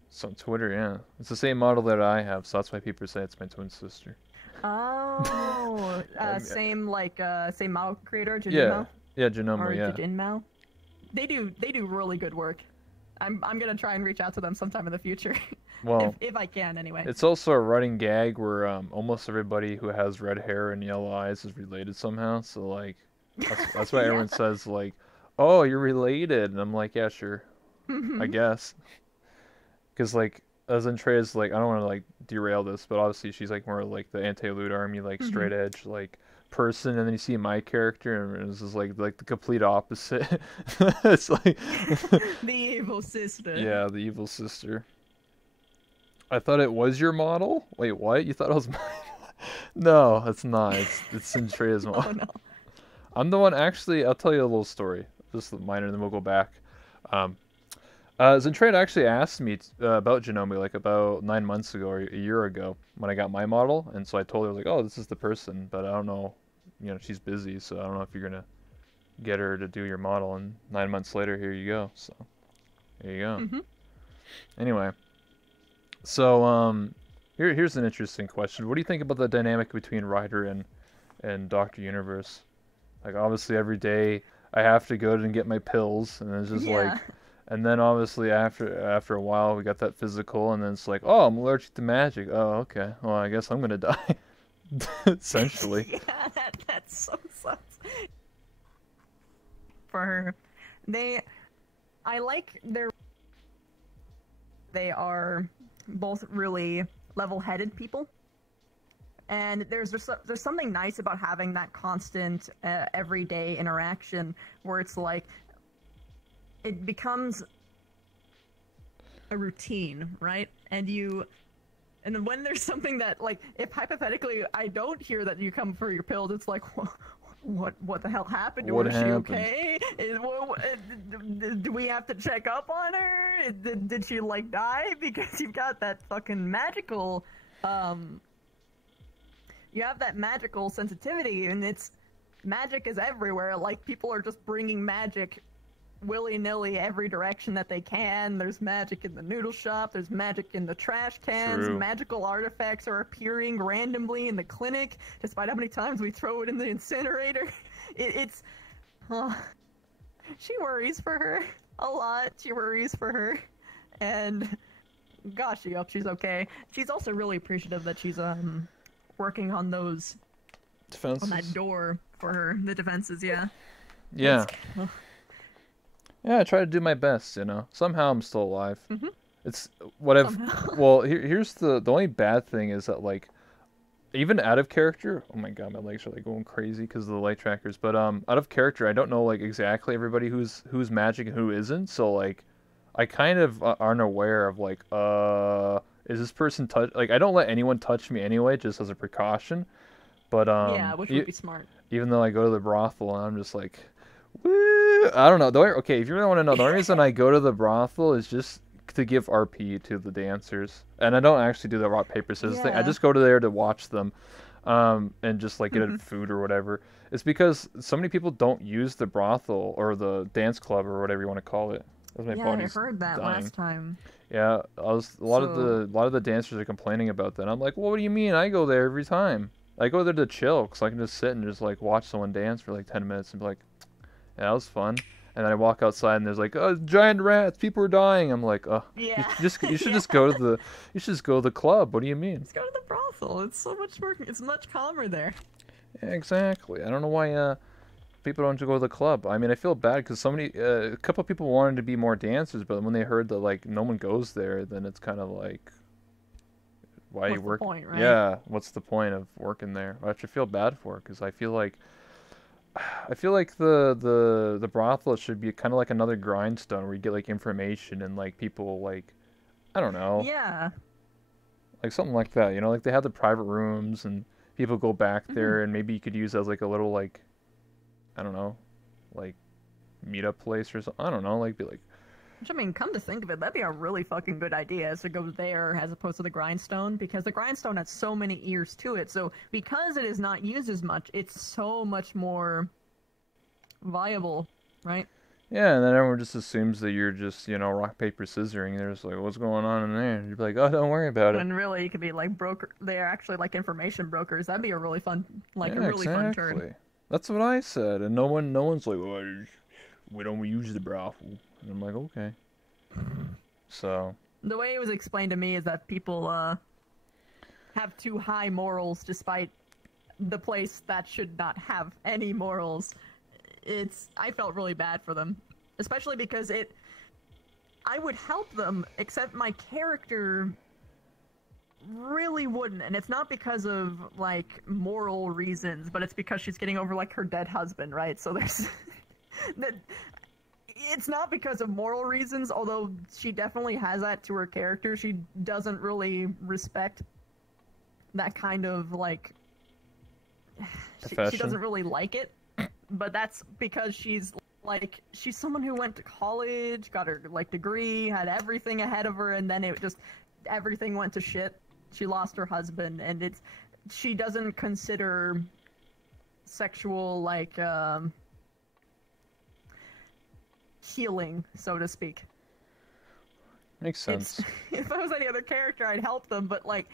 It's on Twitter, yeah. It's the same model that I have, so that's why people say it's my twin sister. Oh, same Mao creator, Jinmao? Yeah, Jinmao, yeah. Jinmao? They do really good work. I'm gonna try and reach out to them sometime in the future. Well, if I can, anyway. It's also a running gag where almost everybody who has red hair and yellow eyes is related somehow. So like, that's why everyone says like, "Oh, you're related," and I'm like, "Yeah, sure, I guess." Because like, Zentrea's like, I don't want to like derail this, but obviously she's like more like the anti-loot army, like straight edge, like person, and then you see my character, and it's just like the complete opposite. It's like the evil sister. Yeah, the evil sister. I thought it was your model? Wait, what? You thought it was mine? No, it's not. It's Zentrea's model. Oh, no. I'm the one, actually, I'll tell you a little story. Just minor, and then we'll go back. Zentrade actually asked me about Janome like about 9 months ago or a year ago when I got my model, and so I told her like, oh, this is the person, but I don't know, she's busy, so I don't know if you're gonna get her to do your model. And 9 months later, here you go. So there you go. Mm-hmm. Anyway, so here's an interesting question. What do you think about the dynamic between Ryder and Doctor Universe? Like obviously every day I have to go and get my pills, and it's just like. And then obviously after a while we got that physical, and then it's like, oh, I'm allergic to magic. Oh, okay. Well, I guess I'm gonna die. Essentially. Yeah, that so sucks. For her, I like they are both really level-headed people, and there's something nice about having that constant everyday interaction where it's like. It becomes a routine, right? And then when there's something that, like, if hypothetically I don't hear that you come for your pills, it's like, what the hell happened? What Was happened? she okay? Do we have to check up on her? Did she, like, die? Because you've got that fucking magical, you have that magical sensitivity, and magic is everywhere. Like, people are just bringing magic willy-nilly every direction that they can. There's magic in the noodle shop, there's magic in the trash cans. True. Magical artifacts are appearing randomly in the clinic, despite how many times we throw it in the incinerator. She worries for her a lot. She worries for her, and gosh, I hope she's okay. She's also really appreciative that she's working on those Defenses. on that door for her, the defenses. Yeah. Yeah, I try to do my best, Somehow I'm still alive. Mm-hmm. It's what I've. Well, here's the only bad thing is that, like, even out of character. Oh my god, my legs are like going crazy because of the light trackers. But out of character, I don't know like exactly everybody who's magic and who isn't. So like, I kind of aren't aware of like, is this person touch? Like, I don't let anyone touch me anyway, just as a precaution. But yeah, which would be smart. Even though I go to the brothel and I'm just like. Woo! I don't know. Okay, if you really want to know, the only reason I go to the brothel is just to give RP to the dancers, and I don't actually do the rock paper scissors thing. I just go to there to watch them, and just like get food or whatever. It's because so many people don't use the brothel or the dance club or whatever you want to call it. I heard that last time. Yeah, a lot of the dancers are complaining about that. I'm like, well, what do you mean? I go there every time. I go there to chill, because I can just sit and just like watch someone dance for like 10 minutes and be like. Yeah, that was fun. And then I walk outside and there's like, oh, giant rats, people are dying. I'm like, oh, yeah. you should just go to the club. What do you mean? Just go to the brothel. It's so much more. It's much calmer there. Yeah, exactly. I don't know why people don't go to the club. I mean, I feel bad because a couple of people wanted to be more dancers, but when they heard that like no one goes there, then it's kind of like, why you work? What's the point, right? Yeah, what's the point of working there? I actually feel bad for it because I feel like the brothel should be kind of like another grindstone where you get like information and like people like, I don't know. Yeah. Like something like that, like they have the private rooms and people go back there and maybe you could use as like a little like, I don't know, like meetup place or something. I don't know, like be like. Which, I mean, come to think of it, that'd be a really fucking good idea is to go there as opposed to the grindstone, because the grindstone has so many ears to it. So because it is not used as much, it's so much more viable, right? Yeah, and then everyone just assumes that you're just, rock, paper, scissoring. They're just like, what's going on in there? And you'd be like, oh, don't worry about it. When really you could be like they're actually like information brokers. That'd be a really fun, fun turn. That's what I said. And no one's like, oh, we don't use the brothel. And I'm like, okay. So. The way it was explained to me is that people have too high morals despite the place that should not have any morals. I felt really bad for them. Especially because I would help them, except my character really wouldn't. And it's not because of, like, moral reasons, but it's because she's getting over, like, her dead husband, right? So there's... It's not because of moral reasons, although she definitely has that to her character. She doesn't really respect that kind of, like... She doesn't really like it, but that's because she's like she's someone who went to college, got her like degree, had everything ahead of her, and then it just everything went to shit. She lost her husband, and she doesn't consider sexual like healing, so to speak. Makes sense. If I was any other character, I'd help them, but like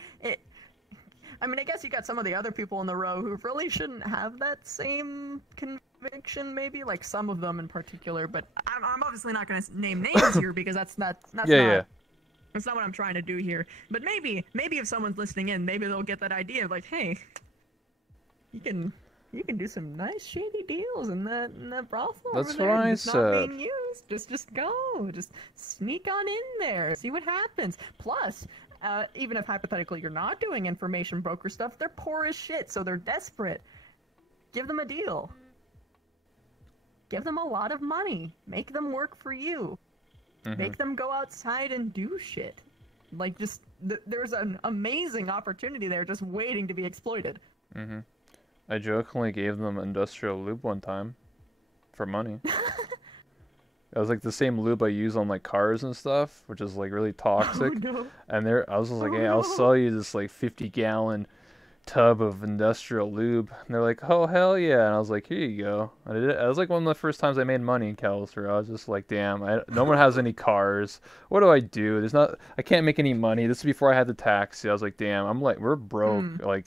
I mean, I guess you got some of the other people in the row who really shouldn't have that same conviction, maybe, like some of them in particular. But I'm obviously not going to name names here because that's not that's not what I'm trying to do here. But maybe if someone's listening in, maybe they'll get that idea of like, hey, you can do some nice shady deals in that brothel. That's over what there. I It's said. not being used. Just go. Just sneak on in there. See what happens. Plus, even if hypothetically you're not doing information broker stuff, they're poor as shit, so they're desperate. Give them a deal. Give them a lot of money. Make them work for you. Make them go outside and do shit. Like, just there's an amazing opportunity there just waiting to be exploited. I jokingly gave them industrial lube one time for money. It was like the same lube I use on like cars and stuff, which is like really toxic. Oh, no. And I was just like, hey, I'll sell you this like 50-gallon tub of industrial lube. And they're like, oh hell yeah! And I was like, here you go. I did it. It was like one of the first times I made money in Callister. I was just like, damn, no one has any cars. What do I do? I can't make any money. This is before I had the taxi. I was like, damn, we're broke. Like,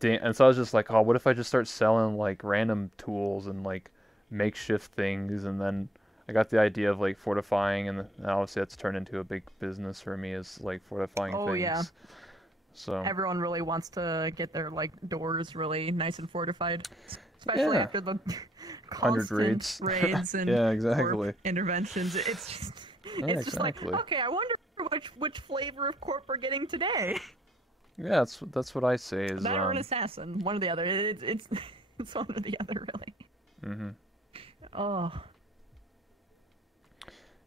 damn. And so I was just like, oh, what if I just start selling like random tools and like makeshift things, and then I got the idea of like fortifying, and obviously that's turned into a big business for me, is like fortifying things. Yeah. So Everyone really wants to get their like doors really nice and fortified, especially after the 100 constant raids and yeah, exactly. interventions. It's just like, okay, I wonder which flavor of corp we're getting today. Yeah, that's what I say is That or an assassin, one or the other. It's one or the other, really. Oh.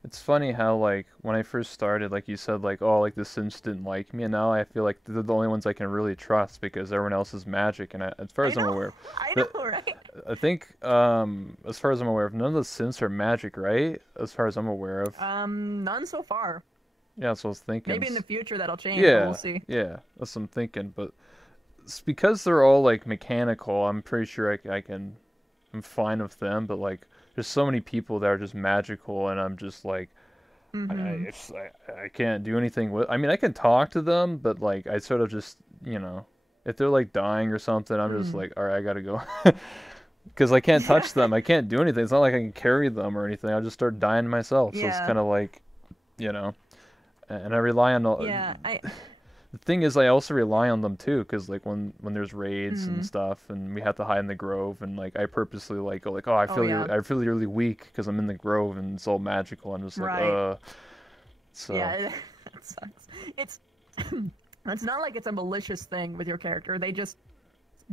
It's funny how, like, when I first started, like you said, like, oh, like, the Sims didn't like me, and now I feel like they're the only ones I can really trust because everyone else is magic, and as far as I'm aware. I know, right? I think, as far as I'm aware of, none of the Sims are magic, right? As far as I'm aware of. None so far. Yeah, that's what I was thinking. Maybe in the future that'll change, yeah, but we'll see. Yeah, that's what I'm thinking, but it's because they're all, like, mechanical, I'm pretty sure I'm fine with them, but, like, there's so many people that are just magical, and I'm just like, I can't do anything with. I mean, I can talk to them, but like, I sort of just, if they're like dying or something, I'm just like, all right, I gotta go, because I can't touch them. I can't do anything. It's not like I can carry them or anything. I'll just start dying myself. So it's kind of like, and I rely on. The thing is, I also rely on them too, because like when there's raids and stuff, and we have to hide in the grove, and like I purposely like go like, oh, I feel really weak because I'm in the grove and it's all magical. I'm just like, so yeah, it sucks. It's not like it's a malicious thing with your character. They just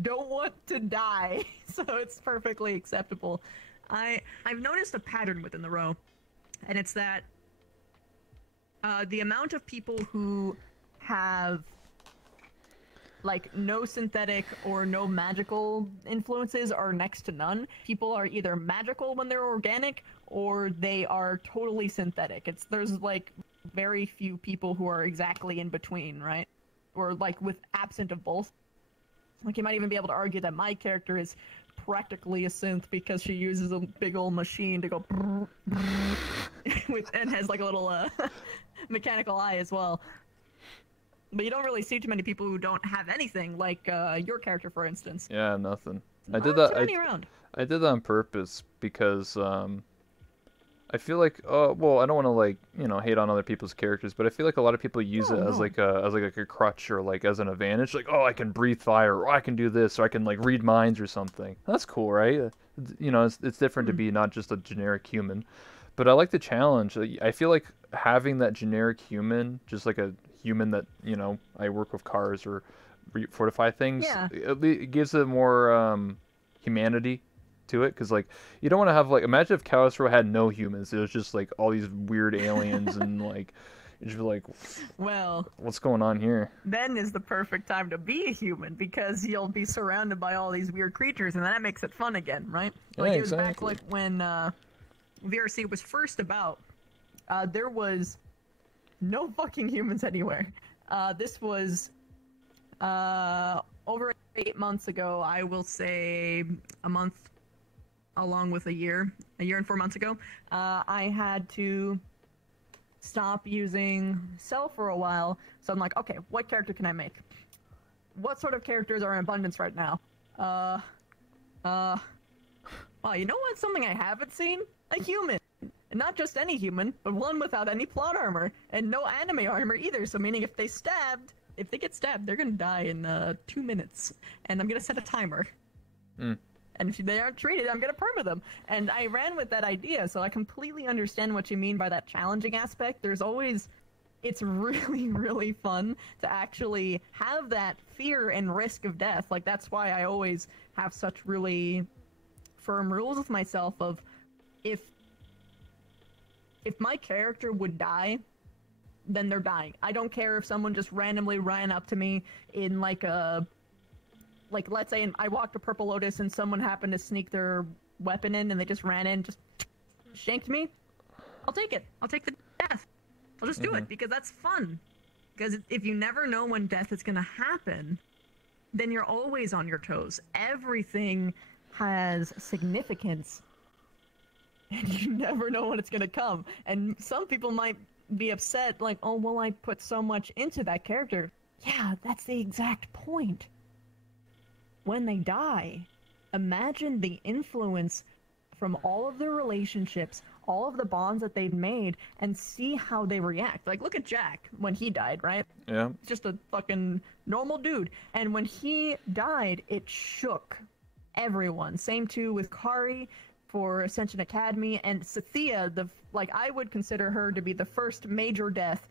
don't want to die, so it's perfectly acceptable. I've noticed a pattern within the row, and it's that the amount of people who have like no synthetic or no magical influences are next to none. People are either magical when they're organic or they are totally synthetic. There's like very few people who are exactly in between, right? Or like with absent of both. Like you might even be able to argue that my character is practically a synth because she uses a big old machine to go and has like a little mechanical eye as well. But you don't really see too many people who don't have anything, like your character, for instance. Yeah, nothing. I Not did that. too many around. I did that on purpose because I feel like, well, I don't want to like hate on other people's characters, but I feel like a lot of people use it as like a crutch or like as an advantage. Like, oh, I can breathe fire, or I can do this, or I can like read minds or something. That's cool, right? It's different to be not just a generic human, but I like the challenge. I feel like having that generic human, just like a human that I work with cars or fortify things, it gives it more humanity to it, because like you don't want to have like, imagine if Callister had no humans, it was just like all these weird aliens and like you'd just be like, well, what's going on here? Then is the perfect time to be a human, because you'll be surrounded by all these weird creatures, and then that makes it fun again, right? Like it was back like when VRC was first about, there was no fucking humans anywhere. This was over 8 months ago. I will say a month, along with a year and 4 months ago. I had to stop using Cell for a while, so I'm like, okay, what character can I make? What sort of characters are in abundance right now? Well, you know what? Something I haven't seen? A human. And not just any human, but one without any plot armor, and no anime armor either, so meaning if they get stabbed, they're gonna die in 2 minutes. And I'm gonna set a timer. And if they aren't treated, I'm gonna perma them. And I ran with that idea, so I completely understand what you mean by that challenging aspect. It's really, really fun to actually have that fear and risk of death. Like, that's why I always have such really firm rules with myself of, if my character would die, then they're dying. I don't care if someone just randomly ran up to me in like, let's say I walked a Purple Lotus and someone happened to sneak their weapon in and they just ran in, just shanked me. I'll take it. I'll take the death. I'll just do it because that's fun. Because if you never know when death is going to happen, then you're always on your toes. Everything has significance. And you never know when it's going to come. And some people might be upset, like, oh, well, I put so much into that character. Yeah, that's the exact point. When they die, imagine the influence from all of their relationships, all of the bonds that they've made, and see how they react. Like, look at Jack when he died, right? Yeah. Just a fucking normal dude. And when he died, it shook everyone. Same too with Kari for Ascension Academy, and Sathia, I would consider her to be the first major death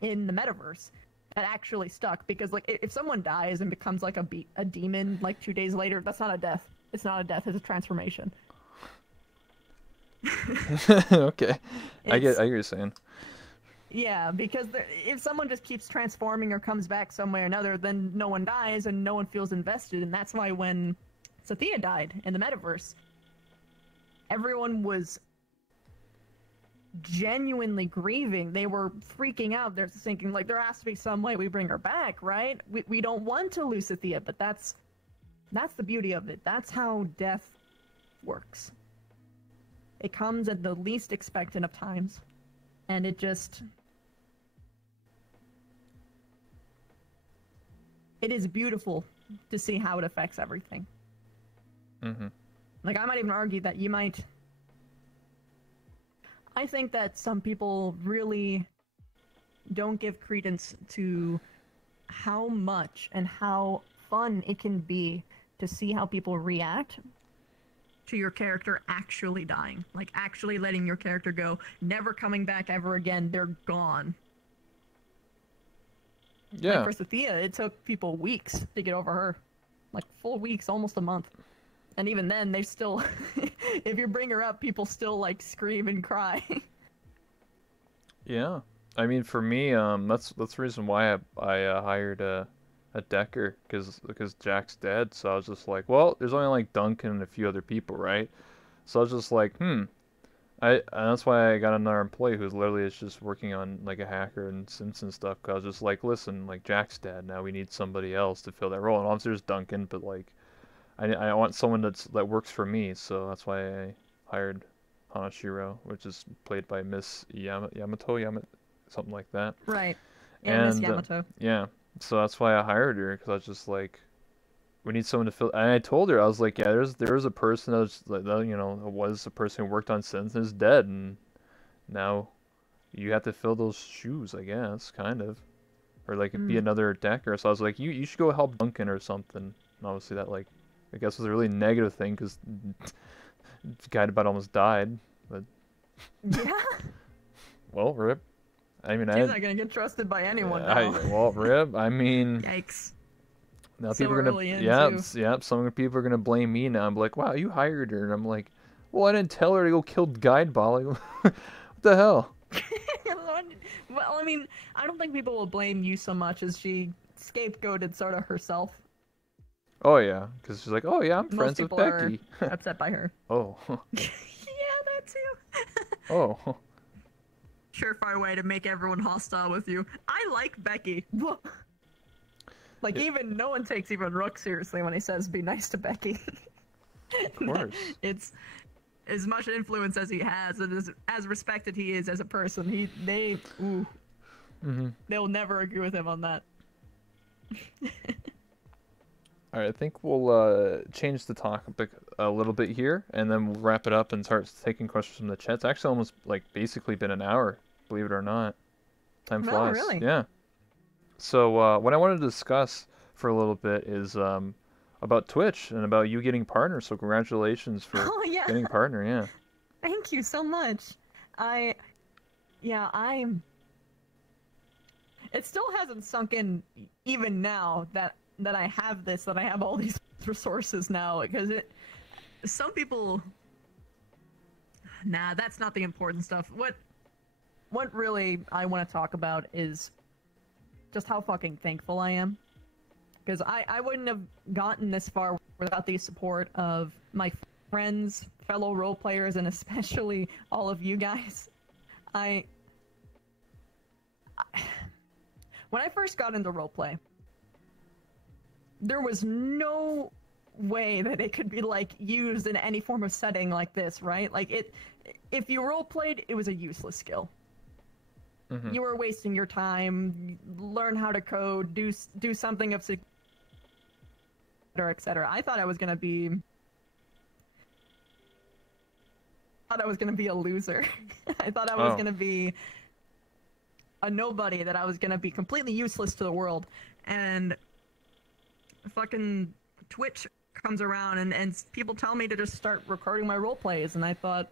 in the metaverse that actually stuck, because like if someone dies and becomes like a demon like 2 days later, that's not a death. It's not a death, it's a transformation. Okay. I get what you're saying. Yeah, because if someone just keeps transforming or comes back some way or another, then no one dies and no one feels invested, and that's why when Sathia died in the metaverse, everyone was genuinely grieving. They were freaking out. They're thinking, like, there has to be some way we bring her back, right? We don't want to lose Sathia, but that's the beauty of it. That's how death works. It comes at the least expected of times, and it is beautiful to see how it affects everything. Like, I might even argue that I think that some people really don't give credence to how much and how fun it can be to see how people react to your character actually dying. Like, actually letting your character go, never coming back ever again, they're gone. Yeah. Like for Sathia, it took people weeks to get over her. Like, full weeks, almost a month. And even then, they still, if you bring her up, people still, like, scream and cry. Yeah. I mean, for me, that's the reason why I hired a Decker, because Jack's dead. So I was just like, well, there's only like Duncan and a few other people, right? So I was just like, and that's why I got another employee who's literally is just working on like a hacker and Sims and stuff. Cause I was just like, listen, like Jack's dead, now we need somebody else to fill that role. And obviously there's Duncan, but like, I want someone that works for me. So that's why I hired Hanashiro, which is played by Miss Yamato, something like that. Right. Yeah, Miss Yamato. Yeah. So that's why I hired her, because I was just like, we need someone to fill. And I told her, I was like, yeah, there was a person that was like, was a person who worked on Sims and is dead, and now you have to fill those shoes, I guess, kind of, or like be another Decker. So I was like, you should go help Duncan or something. And obviously that, like, I guess was a really negative thing, because the guy about almost died, but yeah. Well, rip. I mean, She's not gonna get trusted by anyone now. Well, rip. I mean, yikes. Now people are gonna, some people are gonna blame me now. I'm like, wow, you hired her, and I'm like, well, I didn't tell her to go kill Guideball. What the hell? Well, I mean, I don't think people will blame you so much as she scapegoated sort of herself. Oh yeah, because she's like, oh yeah, I'm friends with Becky. Are upset by her. Oh. Yeah, that too. Oh. Surefire way to make everyone hostile with you. I like Becky. Like, even no one takes even Rook seriously when he says be nice to Becky. Of course. It's as much influence as he has, and as respected he is as a person. They'll never agree with him on that. All right, I think we'll change the topic a little bit here, and then we'll wrap it up and start taking questions from the chat. It's actually almost like basically been an hour, believe it or not. Time flies. Oh, really? Yeah. So what I wanted to discuss for a little bit is about Twitch and about you getting partner. So congratulations for getting partner. Yeah. Thank you so much. It still hasn't sunk in even now that I have this, that I have all these resources now, because some people, that's not the important stuff. What really I want to talk about is just how fucking thankful I am. Because I wouldn't have gotten this far without the support of my friends, fellow role players, and especially all of you guys. When I first got into roleplay, there was no way that it could be like used in any form of setting like this, right? Like if you roleplayed, it was a useless skill. Mm-hmm. You were wasting your time. Learn how to code, do something of etc. I thought I was gonna be a loser. I thought I was gonna be a nobody, that I was gonna be completely useless to the world. And fucking Twitch comes around and people tell me to just start recording my role plays, and I thought,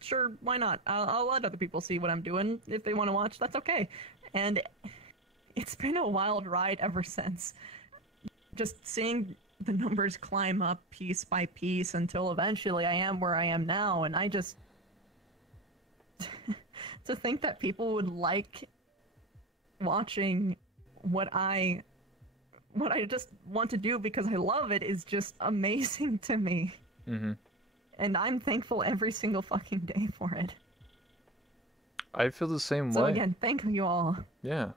sure, why not? I'll let other people see what I'm doing. If they want to watch, that's okay. And it's been a wild ride ever since. Just seeing the numbers climb up piece by piece until eventually I am where I am now, and I just to think that people would like watching what I just want to do because I love it is just amazing to me. Mm-hmm. And I'm thankful every single fucking day for it. I feel the same way. So again, thank you all. Yeah.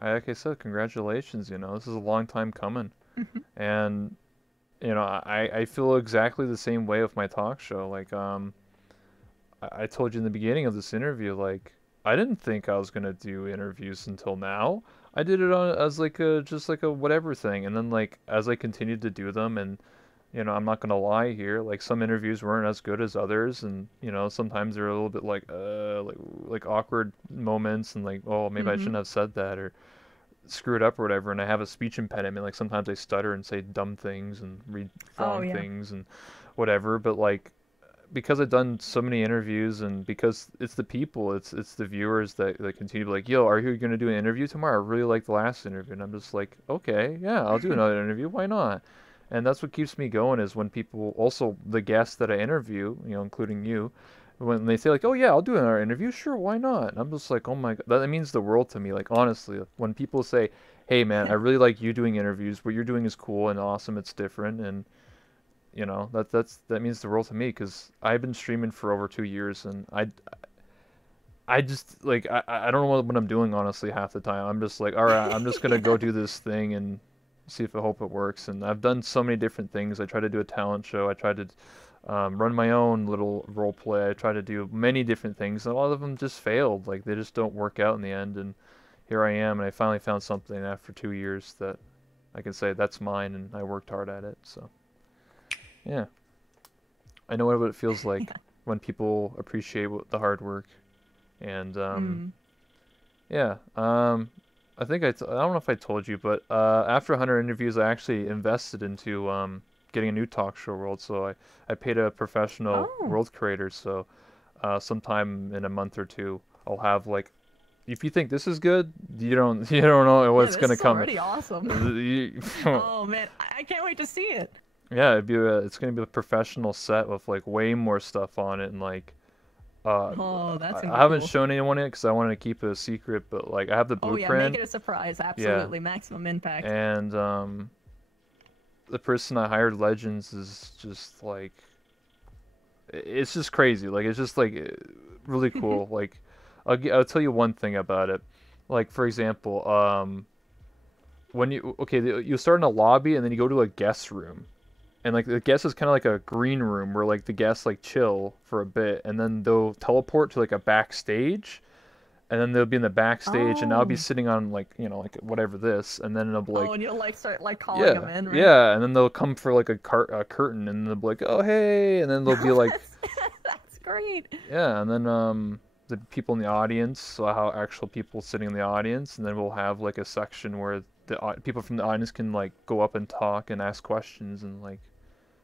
Like I said, congratulations, this is a long time coming. And, I feel exactly the same way with my talk show. Like, I told you in the beginning of this interview, like, I didn't think I was going to do interviews until now. I did it as just like a whatever thing. And then, like, as I continued to do them, and, I'm not going to lie here, like, some interviews weren't as good as others. And, sometimes they're a little bit like awkward moments, and like, oh, maybe I shouldn't have said that, or screw it up or whatever. And I have a speech impediment. Like, sometimes I stutter and say dumb things and read wrong things and whatever. But, like, because I've done so many interviews, and because it's the people, it's the viewers that continue to be like, yo, are you going to do an interview tomorrow? I really liked the last interview. And I'm just like, okay, yeah, I'll do another interview. Why not? And that's what keeps me going, is when people, also the guests that I interview, including you, when they say like, oh yeah, I'll do another interview, sure, why not? And I'm just like, oh my God, that means the world to me. Like, honestly, when people say, hey man, I really like you doing interviews, what you're doing is cool and awesome, it's different, and that means the world to me, because I've been streaming for over 2 years, and I just, like, I don't know what I'm doing, honestly, half the time. I'm just like, all right, I'm just gonna go do this thing and see if I hope it works. And I've done so many different things. I tried to do a talent show. I tried to run my own little role play. I tried to do many different things, and a lot of them just failed. Like, they just don't work out in the end. And here I am, and I finally found something after 2 years that I can say that's mine, and I worked hard at it. So, yeah, I know what it feels like when people appreciate the hard work. And yeah, I think I don't know if I told you, but after 100 interviews, I actually invested into getting a new talk show world. So I paid a professional world creator. So sometime in a month or two, I'll have, like, if you think this is good, you don't know what's gonna come. This is already awesome. Oh man, I can't wait to see it. Yeah, it's gonna be a professional set with, like, way more stuff on it, and like. That's I haven't shown anyone it because I wanted to keep it a secret, but, like, I have the blueprint. Oh yeah, make it a surprise. Absolutely, yeah. Maximum impact. And the person I hired, Legends, is just like, it's just crazy. Like it's just like really cool. Like I'll tell you one thing about it. Like for example, when you start in a lobby and then you go to a guest room, and like the guest is kind of like a green room where like the guests like chill for a bit, and then they'll teleport to like a backstage, and then they'll be in the backstage, and I'll be Oh. sitting on like like whatever this, and then it'll be like Oh, and you'll like start like calling yeah them in, right? yeah, and then they'll come for like a curtain, and they'll be like oh hey, and then they'll be like That's great. yeah, and then the people in the audience, so how actual people sitting in the audience, and then we'll have like a section where the people from the audience can like go up and talk and ask questions and like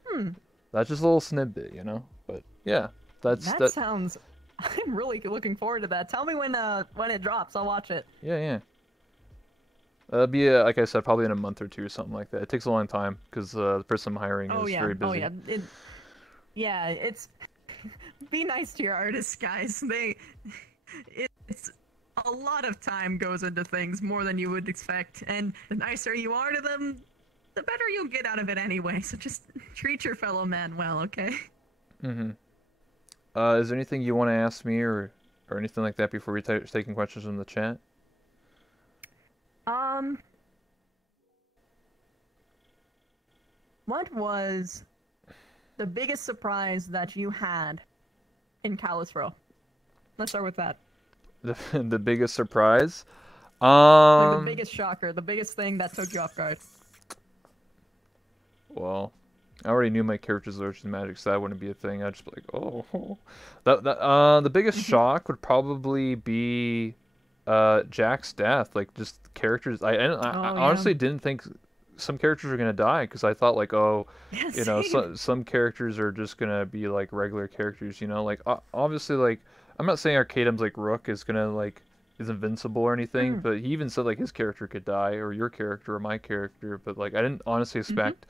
Hmm. that's just a little snippet, But yeah, that's That sounds. I'm really looking forward to that. Tell me when it drops. I'll watch it. yeah, yeah. That'll be like I said, probably in a month or two or something like that. It takes a long time because the person I'm hiring Oh is yeah. very Oh busy. yeah. Yeah. It's. Be nice to your artists, guys. It's a lot of time goes into things, more than you would expect, and the nicer you are to them, the better you'll get out of it anyway. So just treat your fellow man well, okay? Mm-hmm. Is there anything you want to ask me or anything like that before we start taking questions from the chat? Um, what was the biggest surprise that you had in Callus Row? Let's start with that. The biggest surprise? Like the biggest shocker, the biggest thing that took you off guard. Well, I already knew my character's allergic to magic, so that wouldn't be a thing. I'd just be like, oh. The biggest shock would probably be Jack's death. Like just characters. I Oh, honestly didn't think some characters were gonna die because I thought like, oh, Yeah, same. some characters are just gonna be like regular characters. Like obviously like I'm not saying Arcadum's like Rook is gonna like is invincible or anything, but he even said like his character could die or your character or my character. But like I didn't honestly expect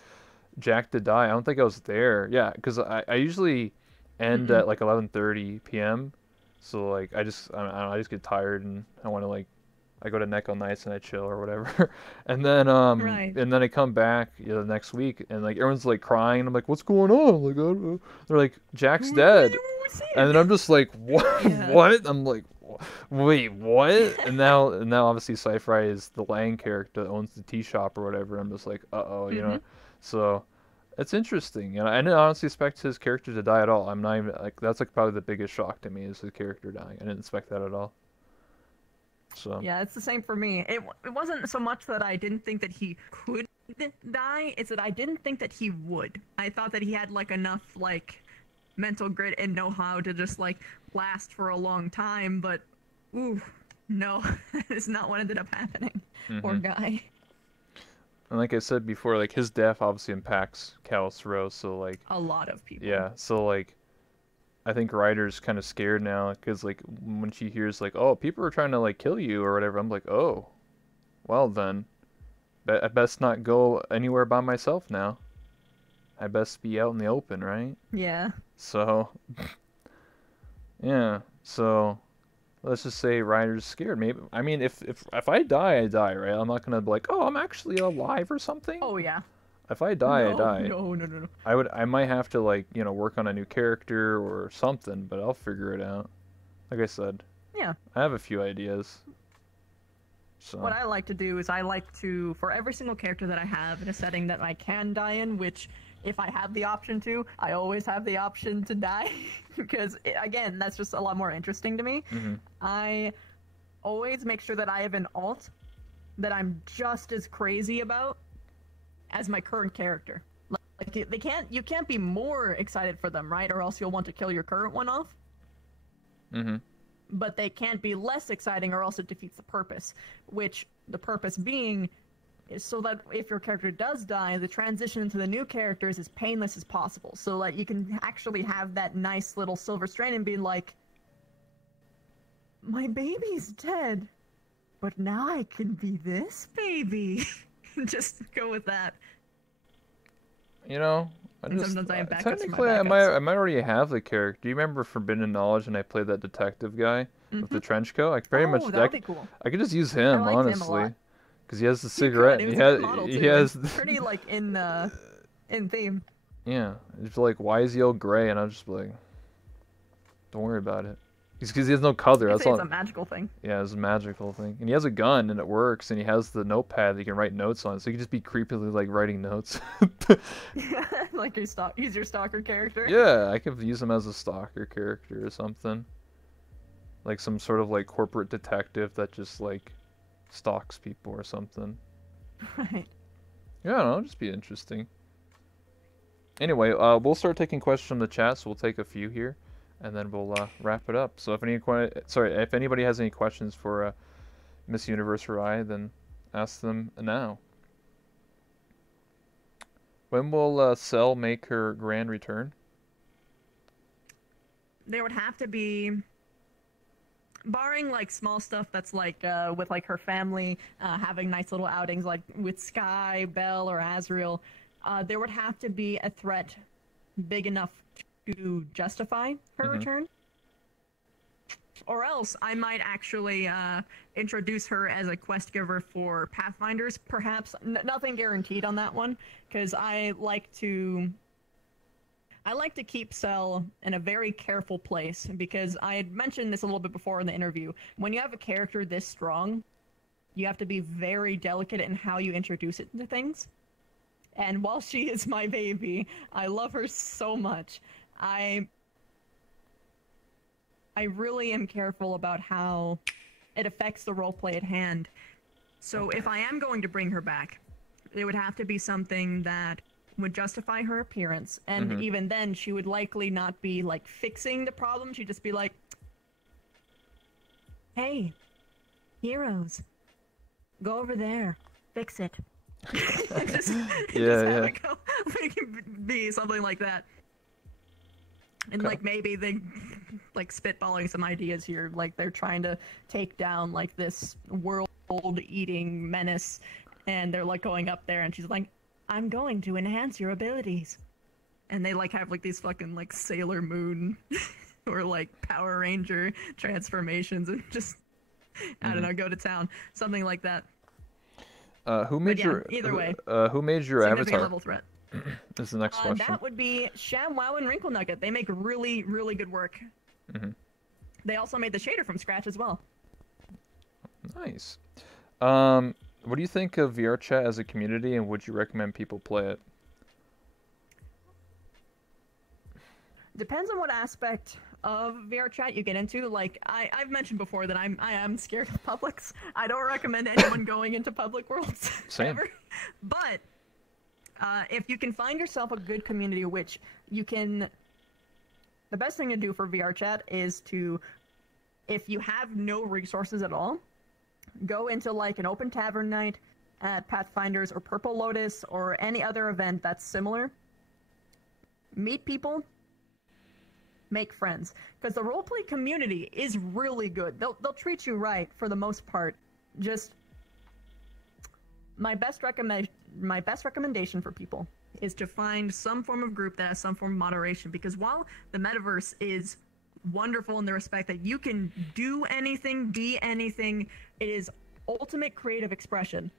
Jack to die. I don't think I was there. Yeah, because I usually end at like 11:30 p.m. So like I don't know, I just get tired and I want to like I go to Neko nights and I chill or whatever. And then Right. and then I come back the next week and like everyone's like crying. I'm like, what's going on? Like they're like Jack's dead. And then I'm just like, what? Yeah. What? I'm like, wait, what? And now obviously Sci-Fi is the Lang character that owns the tea shop or whatever. I'm just like, uh-oh. So it's interesting. I didn't honestly expect his character to die at all. I'm not even like that's like probably the biggest shock to me is his character dying. I didn't expect that at all. So Yeah, it's the same for me. It wasn't so much that I didn't think that he could die, it's that I didn't think that he would. I thought that he had like enough like mental grit and know-how to just like last for a long time, but ooh, no, that is not what ended up happening. Poor guy. and like I said before, like his death obviously impacts Callus Row. So like A lot of people. yeah, so like I think Ryder's kind of scared now because like when she hears like oh people are trying to like kill you or whatever, I'm like oh, well then, I best not go anywhere by myself now. I best be out in the open, right? Yeah. So yeah, so let's just say Ryder's scared. Maybe I mean if I die, I die, right? I'm not gonna be like oh I'm actually alive or something. Oh yeah. If I die, I No, die. no. I might have to like, work on a new character or something, but I'll figure it out. Like I said, Yeah. I have a few ideas. So, What I like to do is I like to, for every single character that I have in a setting that I can die in, which if I have the option to, I always have the option to die because again, that's just a lot more interesting to me. I always make sure that I have an alt that I'm just as crazy about as my current character. Like you can't be more excited for them, right? Or else you'll want to kill your current one off. But they can't be less exciting or else it defeats the purpose, which the purpose being is so that if your character does die, the transition into the new character is as painless as possible, so that you can actually have that nice little silver strain and be like, my baby's dead, but now I can be this baby. Just go with that. I And just sometimes I have backups for my technically backups. I might already have the character. Do you remember Forbidden Knowledge and I played that detective guy with the trench coat? I very much That would be cool. I could just use him I liked him a honestly, lot. because he has the You could. cigarette. It And was a good model, he too. has It's pretty like in theme. yeah. It's like why is he all gray? And I'm just like Don't worry about it. Because he has no color. I That's say it's all. a magical thing. Yeah, it's a magical thing. And he has a gun and it works. And he has the notepad that you can write notes on. So you can just be creepily like writing notes. Like he's your stalker character. Yeah, I could use him as a stalker character or something. Like some sort of like corporate detective that just like stalks people or something. Right. Yeah, I don't know, it'll just be interesting. Anyway, we'll start taking questions from the chat, so we'll take a few here, and then we'll wrap it up. So if if anybody has any questions for Miss Universe or I, then ask them now. When will Cell make her grand return? There would have to be, barring like small stuff that's like with like her family having nice little outings like with Sky, Belle, or Azriel, there would have to be a threat big enough to justify her return. Or else I might actually introduce her as a quest giver for Pathfinders, perhaps. Nothing guaranteed on that one, because I like to keep Cell in a very careful place, because I had mentioned this a little bit before in the interview. When you have a character this strong, you have to be very delicate in how you introduce it to things. And while she is my baby, I love her so much. I really am careful about how it affects the roleplay at hand. So if I am going to bring her back, it would have to be something that would justify her appearance, and even then she would likely not be like fixing the problem. She'd just be like, hey, heroes, go over there, fix it. just have it go, be something like that. And like maybe they like spitballing some ideas here, like they're trying to take down like this world-eating menace, and they're like going up there and she's like, I'm going to enhance your abilities. And they like have like these fucking like Sailor Moon or like Power Ranger transformations and just I don't know, go to town, something like that. Who made either way, who made your avatar? Level threat. This is the next question. That would be ShamWow and Wrinkle Nugget. They make really, really good work. They also made the shader from scratch as well. Nice. What do you think of VRChat as a community, and would you recommend people play it? Depends on what aspect of VRChat you get into. Like I've mentioned before that I am scared of publics. I don't recommend anyone going into public worlds ever. But if you can find yourself a good community, which you can, the best thing to do for VRChat is to, if you have no resources at all, go into like an open tavern night at Pathfinders or Purple Lotus or any other event that's similar. Meet people, make friends, because the roleplay community is really good. They'll treat you right for the most part. Just my best recommendation for people is to find some form of group that has some form of moderation, because while the metaverse is wonderful in the respect that you can do anything, be anything, it is ultimate creative expression.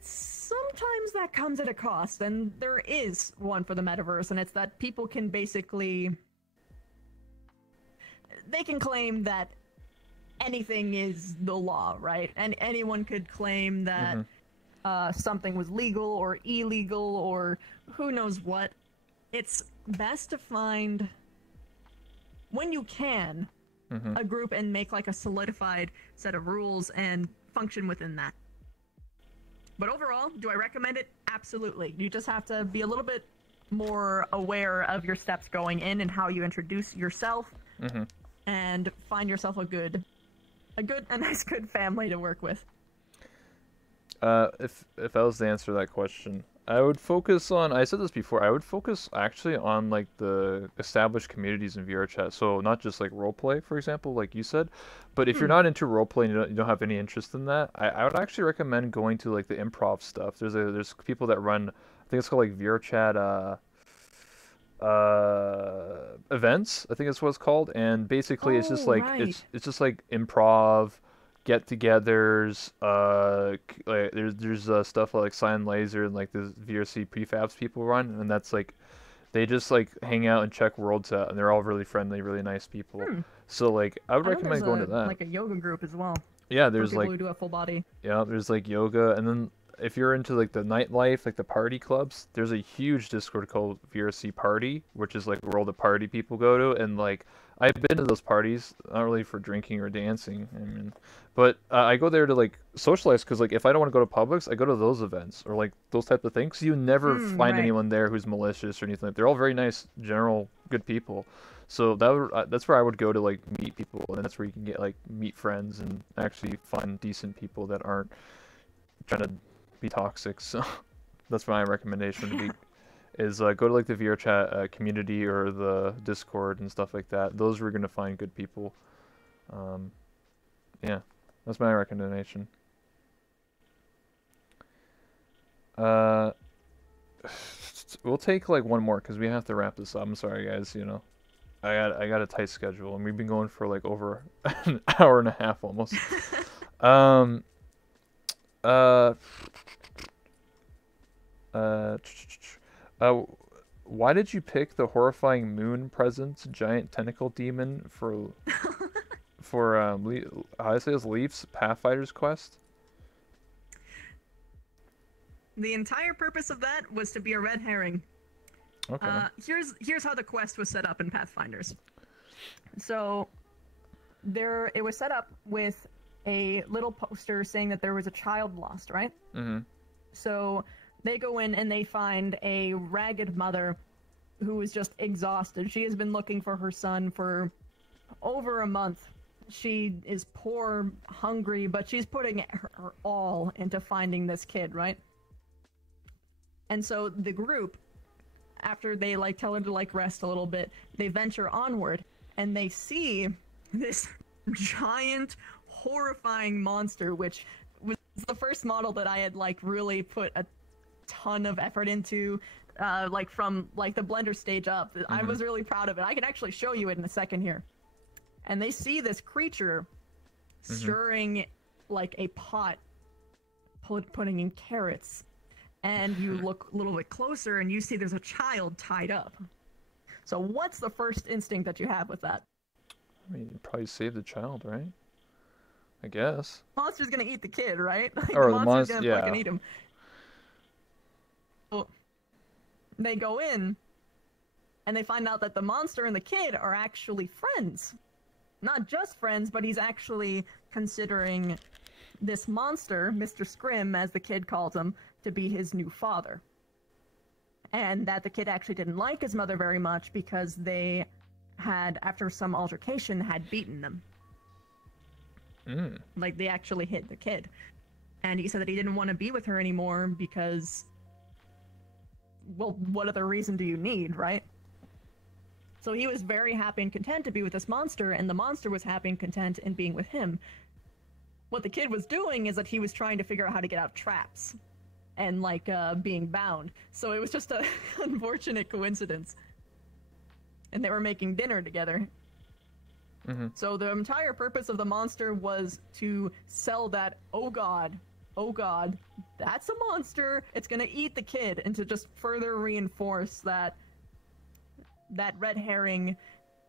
Sometimes that comes at a cost, and there is one for the metaverse, and it's that people can basically, they can claim that anything is the law, right? And anyone could claim that something was legal or illegal or who knows what. It's best to find, when you can, a group and make like a solidified set of rules and function within that. But overall, do I recommend it? Absolutely. You just have to be a little bit more aware of your steps going in and how you introduce yourself, and find yourself a nice good family to work with. If I was to answer that question, I would focus on, I said this before, I would focus actually on like the established communities in VRChat. So not just like roleplay, for example, like you said, but if you're not into roleplay and you don't have any interest in that, I would actually recommend going to like the improv stuff. There's people that run, I think it's called like VRChat events, I think that's what it's called, and basically it's just like it's just like improv get-togethers. Like there's stuff like Cyan Laser and like the VRC prefabs people run, and that's like They just like hang out and check worlds out, and they're all really friendly, really nice people. So like I would I know recommend going to that. like a yoga group as well. Yeah, For there's people like who do a full body. yeah, there's like yoga, and then if you're into like the nightlife, like the party clubs, there's a huge Discord called VRC Party, which is like where all the party people go to, and like I've been to those parties, not really for drinking or dancing, I mean, but I go there to like socialize because like if I don't want to go to Publix, I go to those events or like those type of things. 'Cause you never find Right. anyone there who's malicious or anything. They're all very nice, general, good people. So that's where I would go to like meet people, and that's where you can get like meet friends and actually find decent people that aren't trying to be toxic. So that's my recommendation to be is go to like the VRChat community or the Discord and stuff like that. Those are gonna find good people. Yeah, that's my recommendation. Uh, we'll take like one more because we have to wrap this up. I'm sorry, guys. You know, I got a tight schedule, and we've been going for like over an hour and a half almost. Um. Uh. Uh. Why did you pick the horrifying moon presence giant tentacle demon for how I say this, Leaf's Pathfinder's quest? The entire purpose of that was to be a red herring. Okay. Here's how the quest was set up in Pathfinders. So it was set up with a little poster saying that there was a child lost, right? Mm-hmm. So they go in and they find a ragged mother who is just exhausted. She has been looking for her son for over a month. She is poor, hungry, but she's putting her all into finding this kid, right? And so the group, after they like tell her to like rest a little bit, they venture onward and they see this giant, horrifying monster, which was the first model that I had like really put a ton of effort into, like from like the Blender stage up. I was really proud of it. I can actually show you it in a second here. And they see this creature stirring like a pot, putting in carrots. And you look a little bit closer and you see there's a child tied up. So what's the first instinct that you have with that? I mean, you'd probably save the child, right? I guess. Monster's gonna eat the kid, right? Like, Or the the monster's monster, gonna yeah. fucking eat him. So they go in and they find out that the monster and the kid are actually friends. Not just friends, but he's actually considering this monster, Mr. Scrim, as the kid calls him, to be his new father. And that the kid actually didn't like his mother very much because they had, after some altercation, had beaten them. Like, they actually hit the kid. And he said that he didn't want to be with her anymore because, well, what other reason do you need, right? So he was very happy and content to be with this monster, and the monster was happy and content in being with him. What the kid was doing is that he was trying to figure out how to get out of traps and like being bound. So it was just a unfortunate coincidence. And they were making dinner together. So the entire purpose of the monster was to sell that, oh god, that's a monster, it's gonna eat the kid, and to just further reinforce that red herring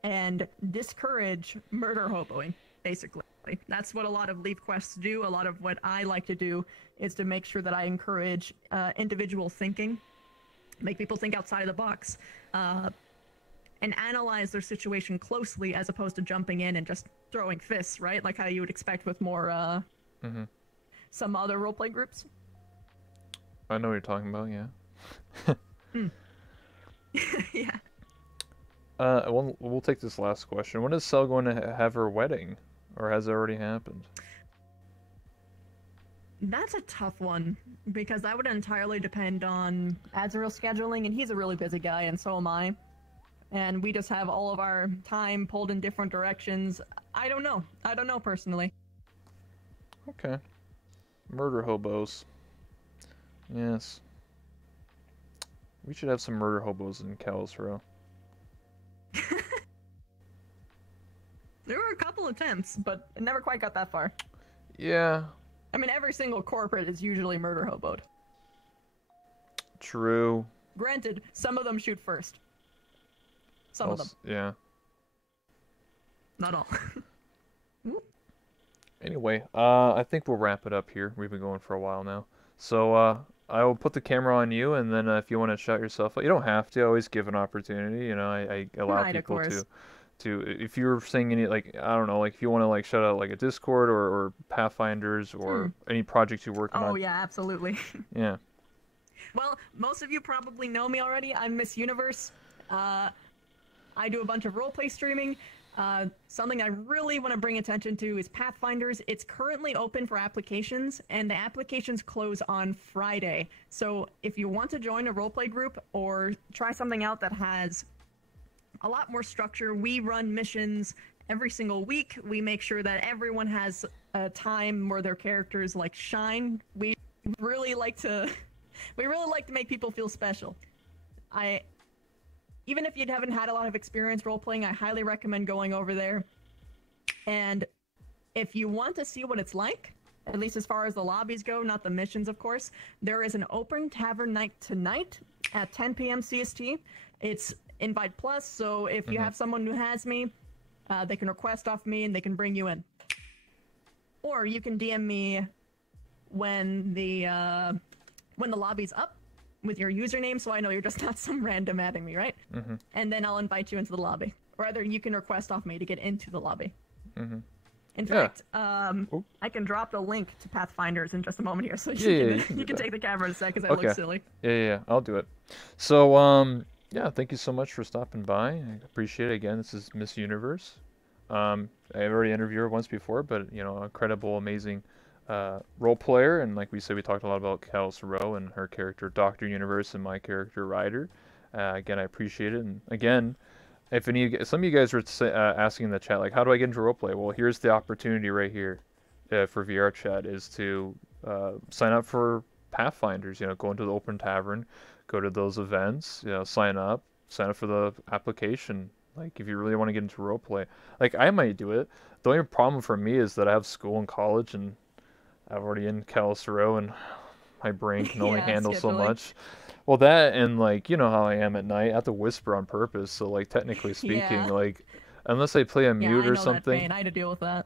and discourage murder hoboing, basically. That's what a lot of Leaf quests do. A lot of what I like to do is to make sure that I encourage individual thinking, make people think outside of the box, and analyze their situation closely as opposed to jumping in and just throwing fists, right? Like how you would expect with more some other roleplay groups. I know what you're talking about, yeah. Yeah. We'll take this last question. When is Cell going to have her wedding? Or has it already happened? That's a tough one, because that would entirely depend on Azrael scheduling, and he's a really busy guy, and so am I. And we just have all of our time pulled in different directions. I don't know. I don't know, personally. Okay. Murder hobos. Yes. We should have some murder hobos in Kalos Row. There were a couple attempts, but it never quite got that far. Yeah. I mean, every single corporate is usually murder hoboed. True. Granted, some of them shoot first. Some of them. Yeah. Not all. Anyway, I think we'll wrap it up here. We've been going for a while now. So, I will put the camera on you, and then if you want to shout yourself out, you don't have to. I always give an opportunity. You know, I allow Right, of people course. to if you're saying any, like, I don't know, like if you want to like shout out like a Discord or Pathfinders or any projects you're working Oh on. yeah, absolutely. Yeah. Well, most of you probably know me already. I'm Miss Universe. I do a bunch of roleplay streaming. Something I really want to bring attention to is Pathfinders. It's currently open for applications, and the applications close on Friday. So if you want to join a roleplay group or try something out that has a lot more structure, we run missions every single week. We make sure that everyone has a time where their characters like shine. We really like to make people feel special. Even if you haven't had a lot of experience role-playing, I highly recommend going over there. And if you want to see what it's like, at least as far as the lobbies go, not the missions, of course, there is an open tavern night tonight at 10 p.m. CST. It's Invite Plus, so if you have someone who has me, they can request off me and they can bring you in. Or you can DM me when the lobby's up with your username, so I know you're just not some random adding me, right? And then I'll invite you into the lobby. Or rather, you can request off me to get into the lobby. In fact, I can drop the link to Pathfinders in just a moment here, so you can take the camera in a sec, because I look silly. Yeah, I'll do it. So, yeah, thank you so much for stopping by. I appreciate it. Again, this is Miss Universe. I've already interviewed her once before, but, you know, incredible, amazing role player, and like we said, we talked a lot about Callus Rowe and her character Dr. Universe and my character Ryder. Again, I appreciate it, and again, if some of you guys were asking in the chat, like, how do I get into roleplay? Well, here's the opportunity right here for VR chat, is to sign up for Pathfinders. You know, go into the open tavern, go to those events, you know, sign up for the application. Like, if you really want to get into roleplay, like, I might do it. The only problem for me is that I have school and college, and I'm already in Callus Rowe, and my brain can only handle so much. Well, that, and like, you know how I am at night. I have to whisper on purpose, so like, technically speaking, like, unless I play a mute or something. That pain. I had to deal with that.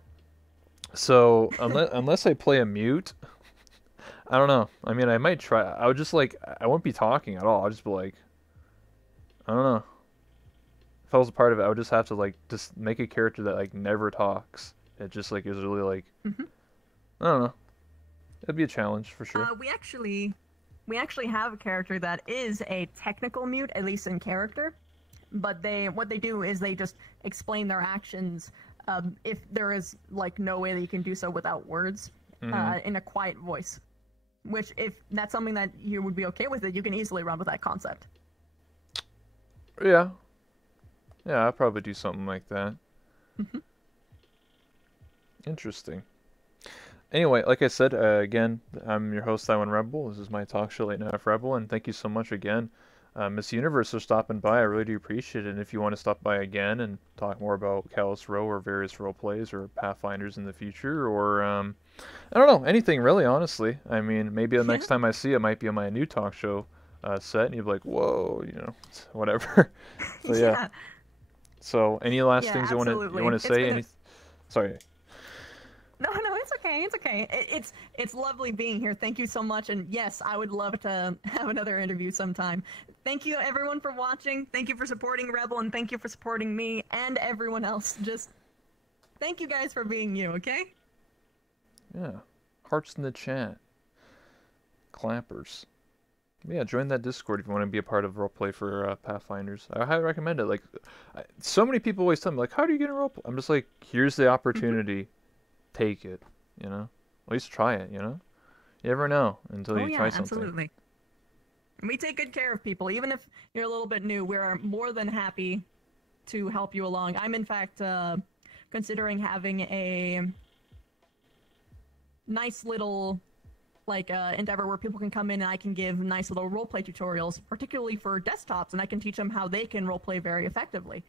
So unless I play a mute, I don't know. I mean, I might try. I would just like, I won't be talking at all. I'll just be like, I don't know. If I was a part of it, I would just have to like just make a character that like never talks. It just like is really like, I don't know. It'd be a challenge for sure. We actually have a character that is a technical mute, at least in character. But what they do is they just explain their actions if there is like no way that you can do so without words in a quiet voice. Which, if that's something that you would be okay with, it you can easily run with that concept. Yeah, I'll probably do something like that. Interesting. Anyway, like I said, again, I'm your host, Taiwan Rebel. This is my talk show, Late Night with Rebel, and thank you so much again, Miss Universe, for stopping by. I really do appreciate it. And if you want to stop by again and talk more about Callus Rowe or various role plays or Pathfinders in the future, or I don't know, anything really, honestly. I mean, maybe the next time I see it might be on my new talk show set, and you'll be like, whoa, you know, whatever. So yeah. So any last things you want to say? Sorry. No, it's okay. It's okay. It's lovely being here. Thank you so much. And yes, I would love to have another interview sometime. Thank you, everyone, for watching. Thank you for supporting Rebel, and thank you for supporting me and everyone else. Just thank you guys for being you, okay? Yeah. Hearts in the chat. Clappers. Yeah, join that Discord if you want to be a part of roleplay for Pathfinders. I highly recommend it. Like, so many people always tell me, like, how do you get in roleplay? I'm just like, here's the opportunity. Take it, you know? At least try it, you know? You never know until you try something. Absolutely. We take good care of people. Even if you're a little bit new, we're more than happy to help you along. I'm, in fact, considering having a nice little endeavor where people can come in and I can give nice little roleplay tutorials, particularly for desktops, and I can teach them how they can roleplay very effectively.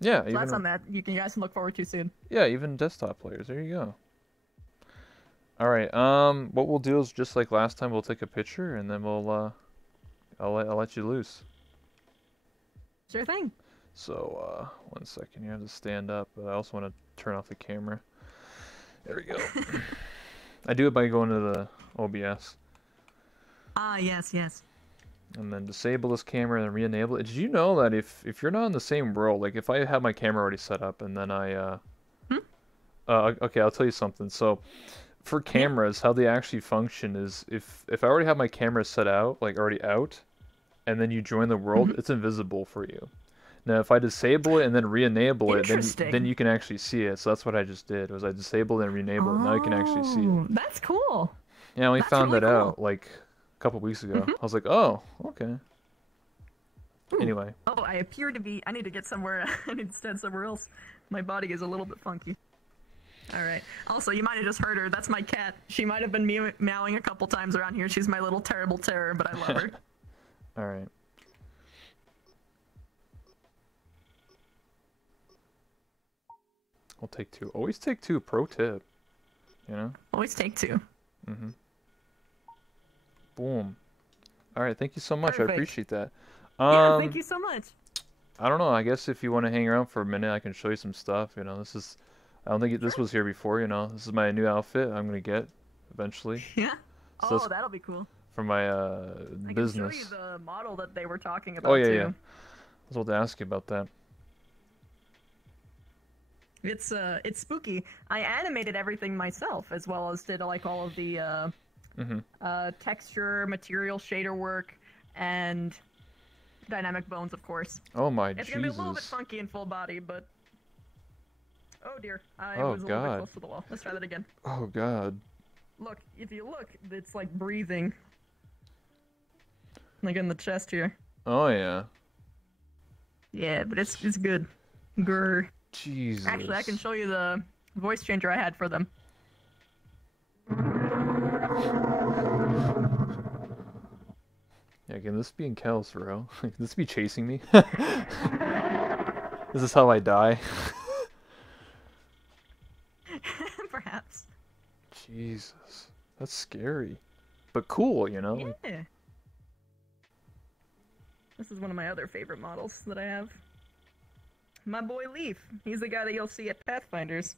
Yeah, so that's something that you guys can look forward to soon. Yeah, even desktop players. There you go. All right. What we'll do is just like last time, we'll take a picture and then we'll I'll let you loose. Sure thing. So, 1 second, you have to stand up, but I also want to turn off the camera. There we go. I do it by going to the OBS. Ah, yes, yes. And then disable this camera and re-enable it. Did you know that if you're not in the same world, like if I have my camera already set up and then okay, I'll tell you something. So, for cameras, how they actually function is if I already have my camera set out, like already out, and then you join the world, it's invisible for you. Now, if I disable it and then re-enable it, then you can actually see it. So that's what I just did. Was I disabled and re-enabled it. Now you can actually see it. That's cool. Yeah, we found really that cool. out like a couple weeks ago. I was like, oh, okay. Ooh. Anyway. Oh, I appear to be. I need to get somewhere. I need to stand somewhere else. My body is a little bit funky. All right. Also, you might have just heard her. That's my cat. She might have been meowing a couple times around here. She's my little terrible terror, but I love her. All right. I'll take two. Always take two. Pro tip. You know? Always take two. Mm-hmm. Boom. All right. Thank you so much. Perfect. I appreciate that. Yeah, thank you so much. I don't know. I guess if you want to hang around for a minute, I can show you some stuff. You know, this is... I don't think this was here before, you know. This is my new outfit I'm going to get eventually. Yeah. So Oh, that'll be cool. For my business. I can show you the model that they were talking about, oh, yeah, too. yeah. I was about to ask you about that. It's spooky. I animated everything myself, as well as did like all of the texture, material, shader work, and dynamic bones, of course. Oh my Jesus! It's gonna be a little bit funky in full body, but oh dear, I was a little bit close to the wall. Let's try that again. Oh god. Look, if you look, it's like breathing, like in the chest here. Oh yeah. Yeah, but it's good. Grr. Jesus. Actually, I can show you the voice changer I had for them. Yeah, can this be in Kel's row? Can this be chasing me? Is this how I die? Perhaps. Jesus. That's scary. But cool, you know? Yeah. This is one of my other favorite models that I have. My boy Leaf. He's the guy that you'll see at Pathfinders.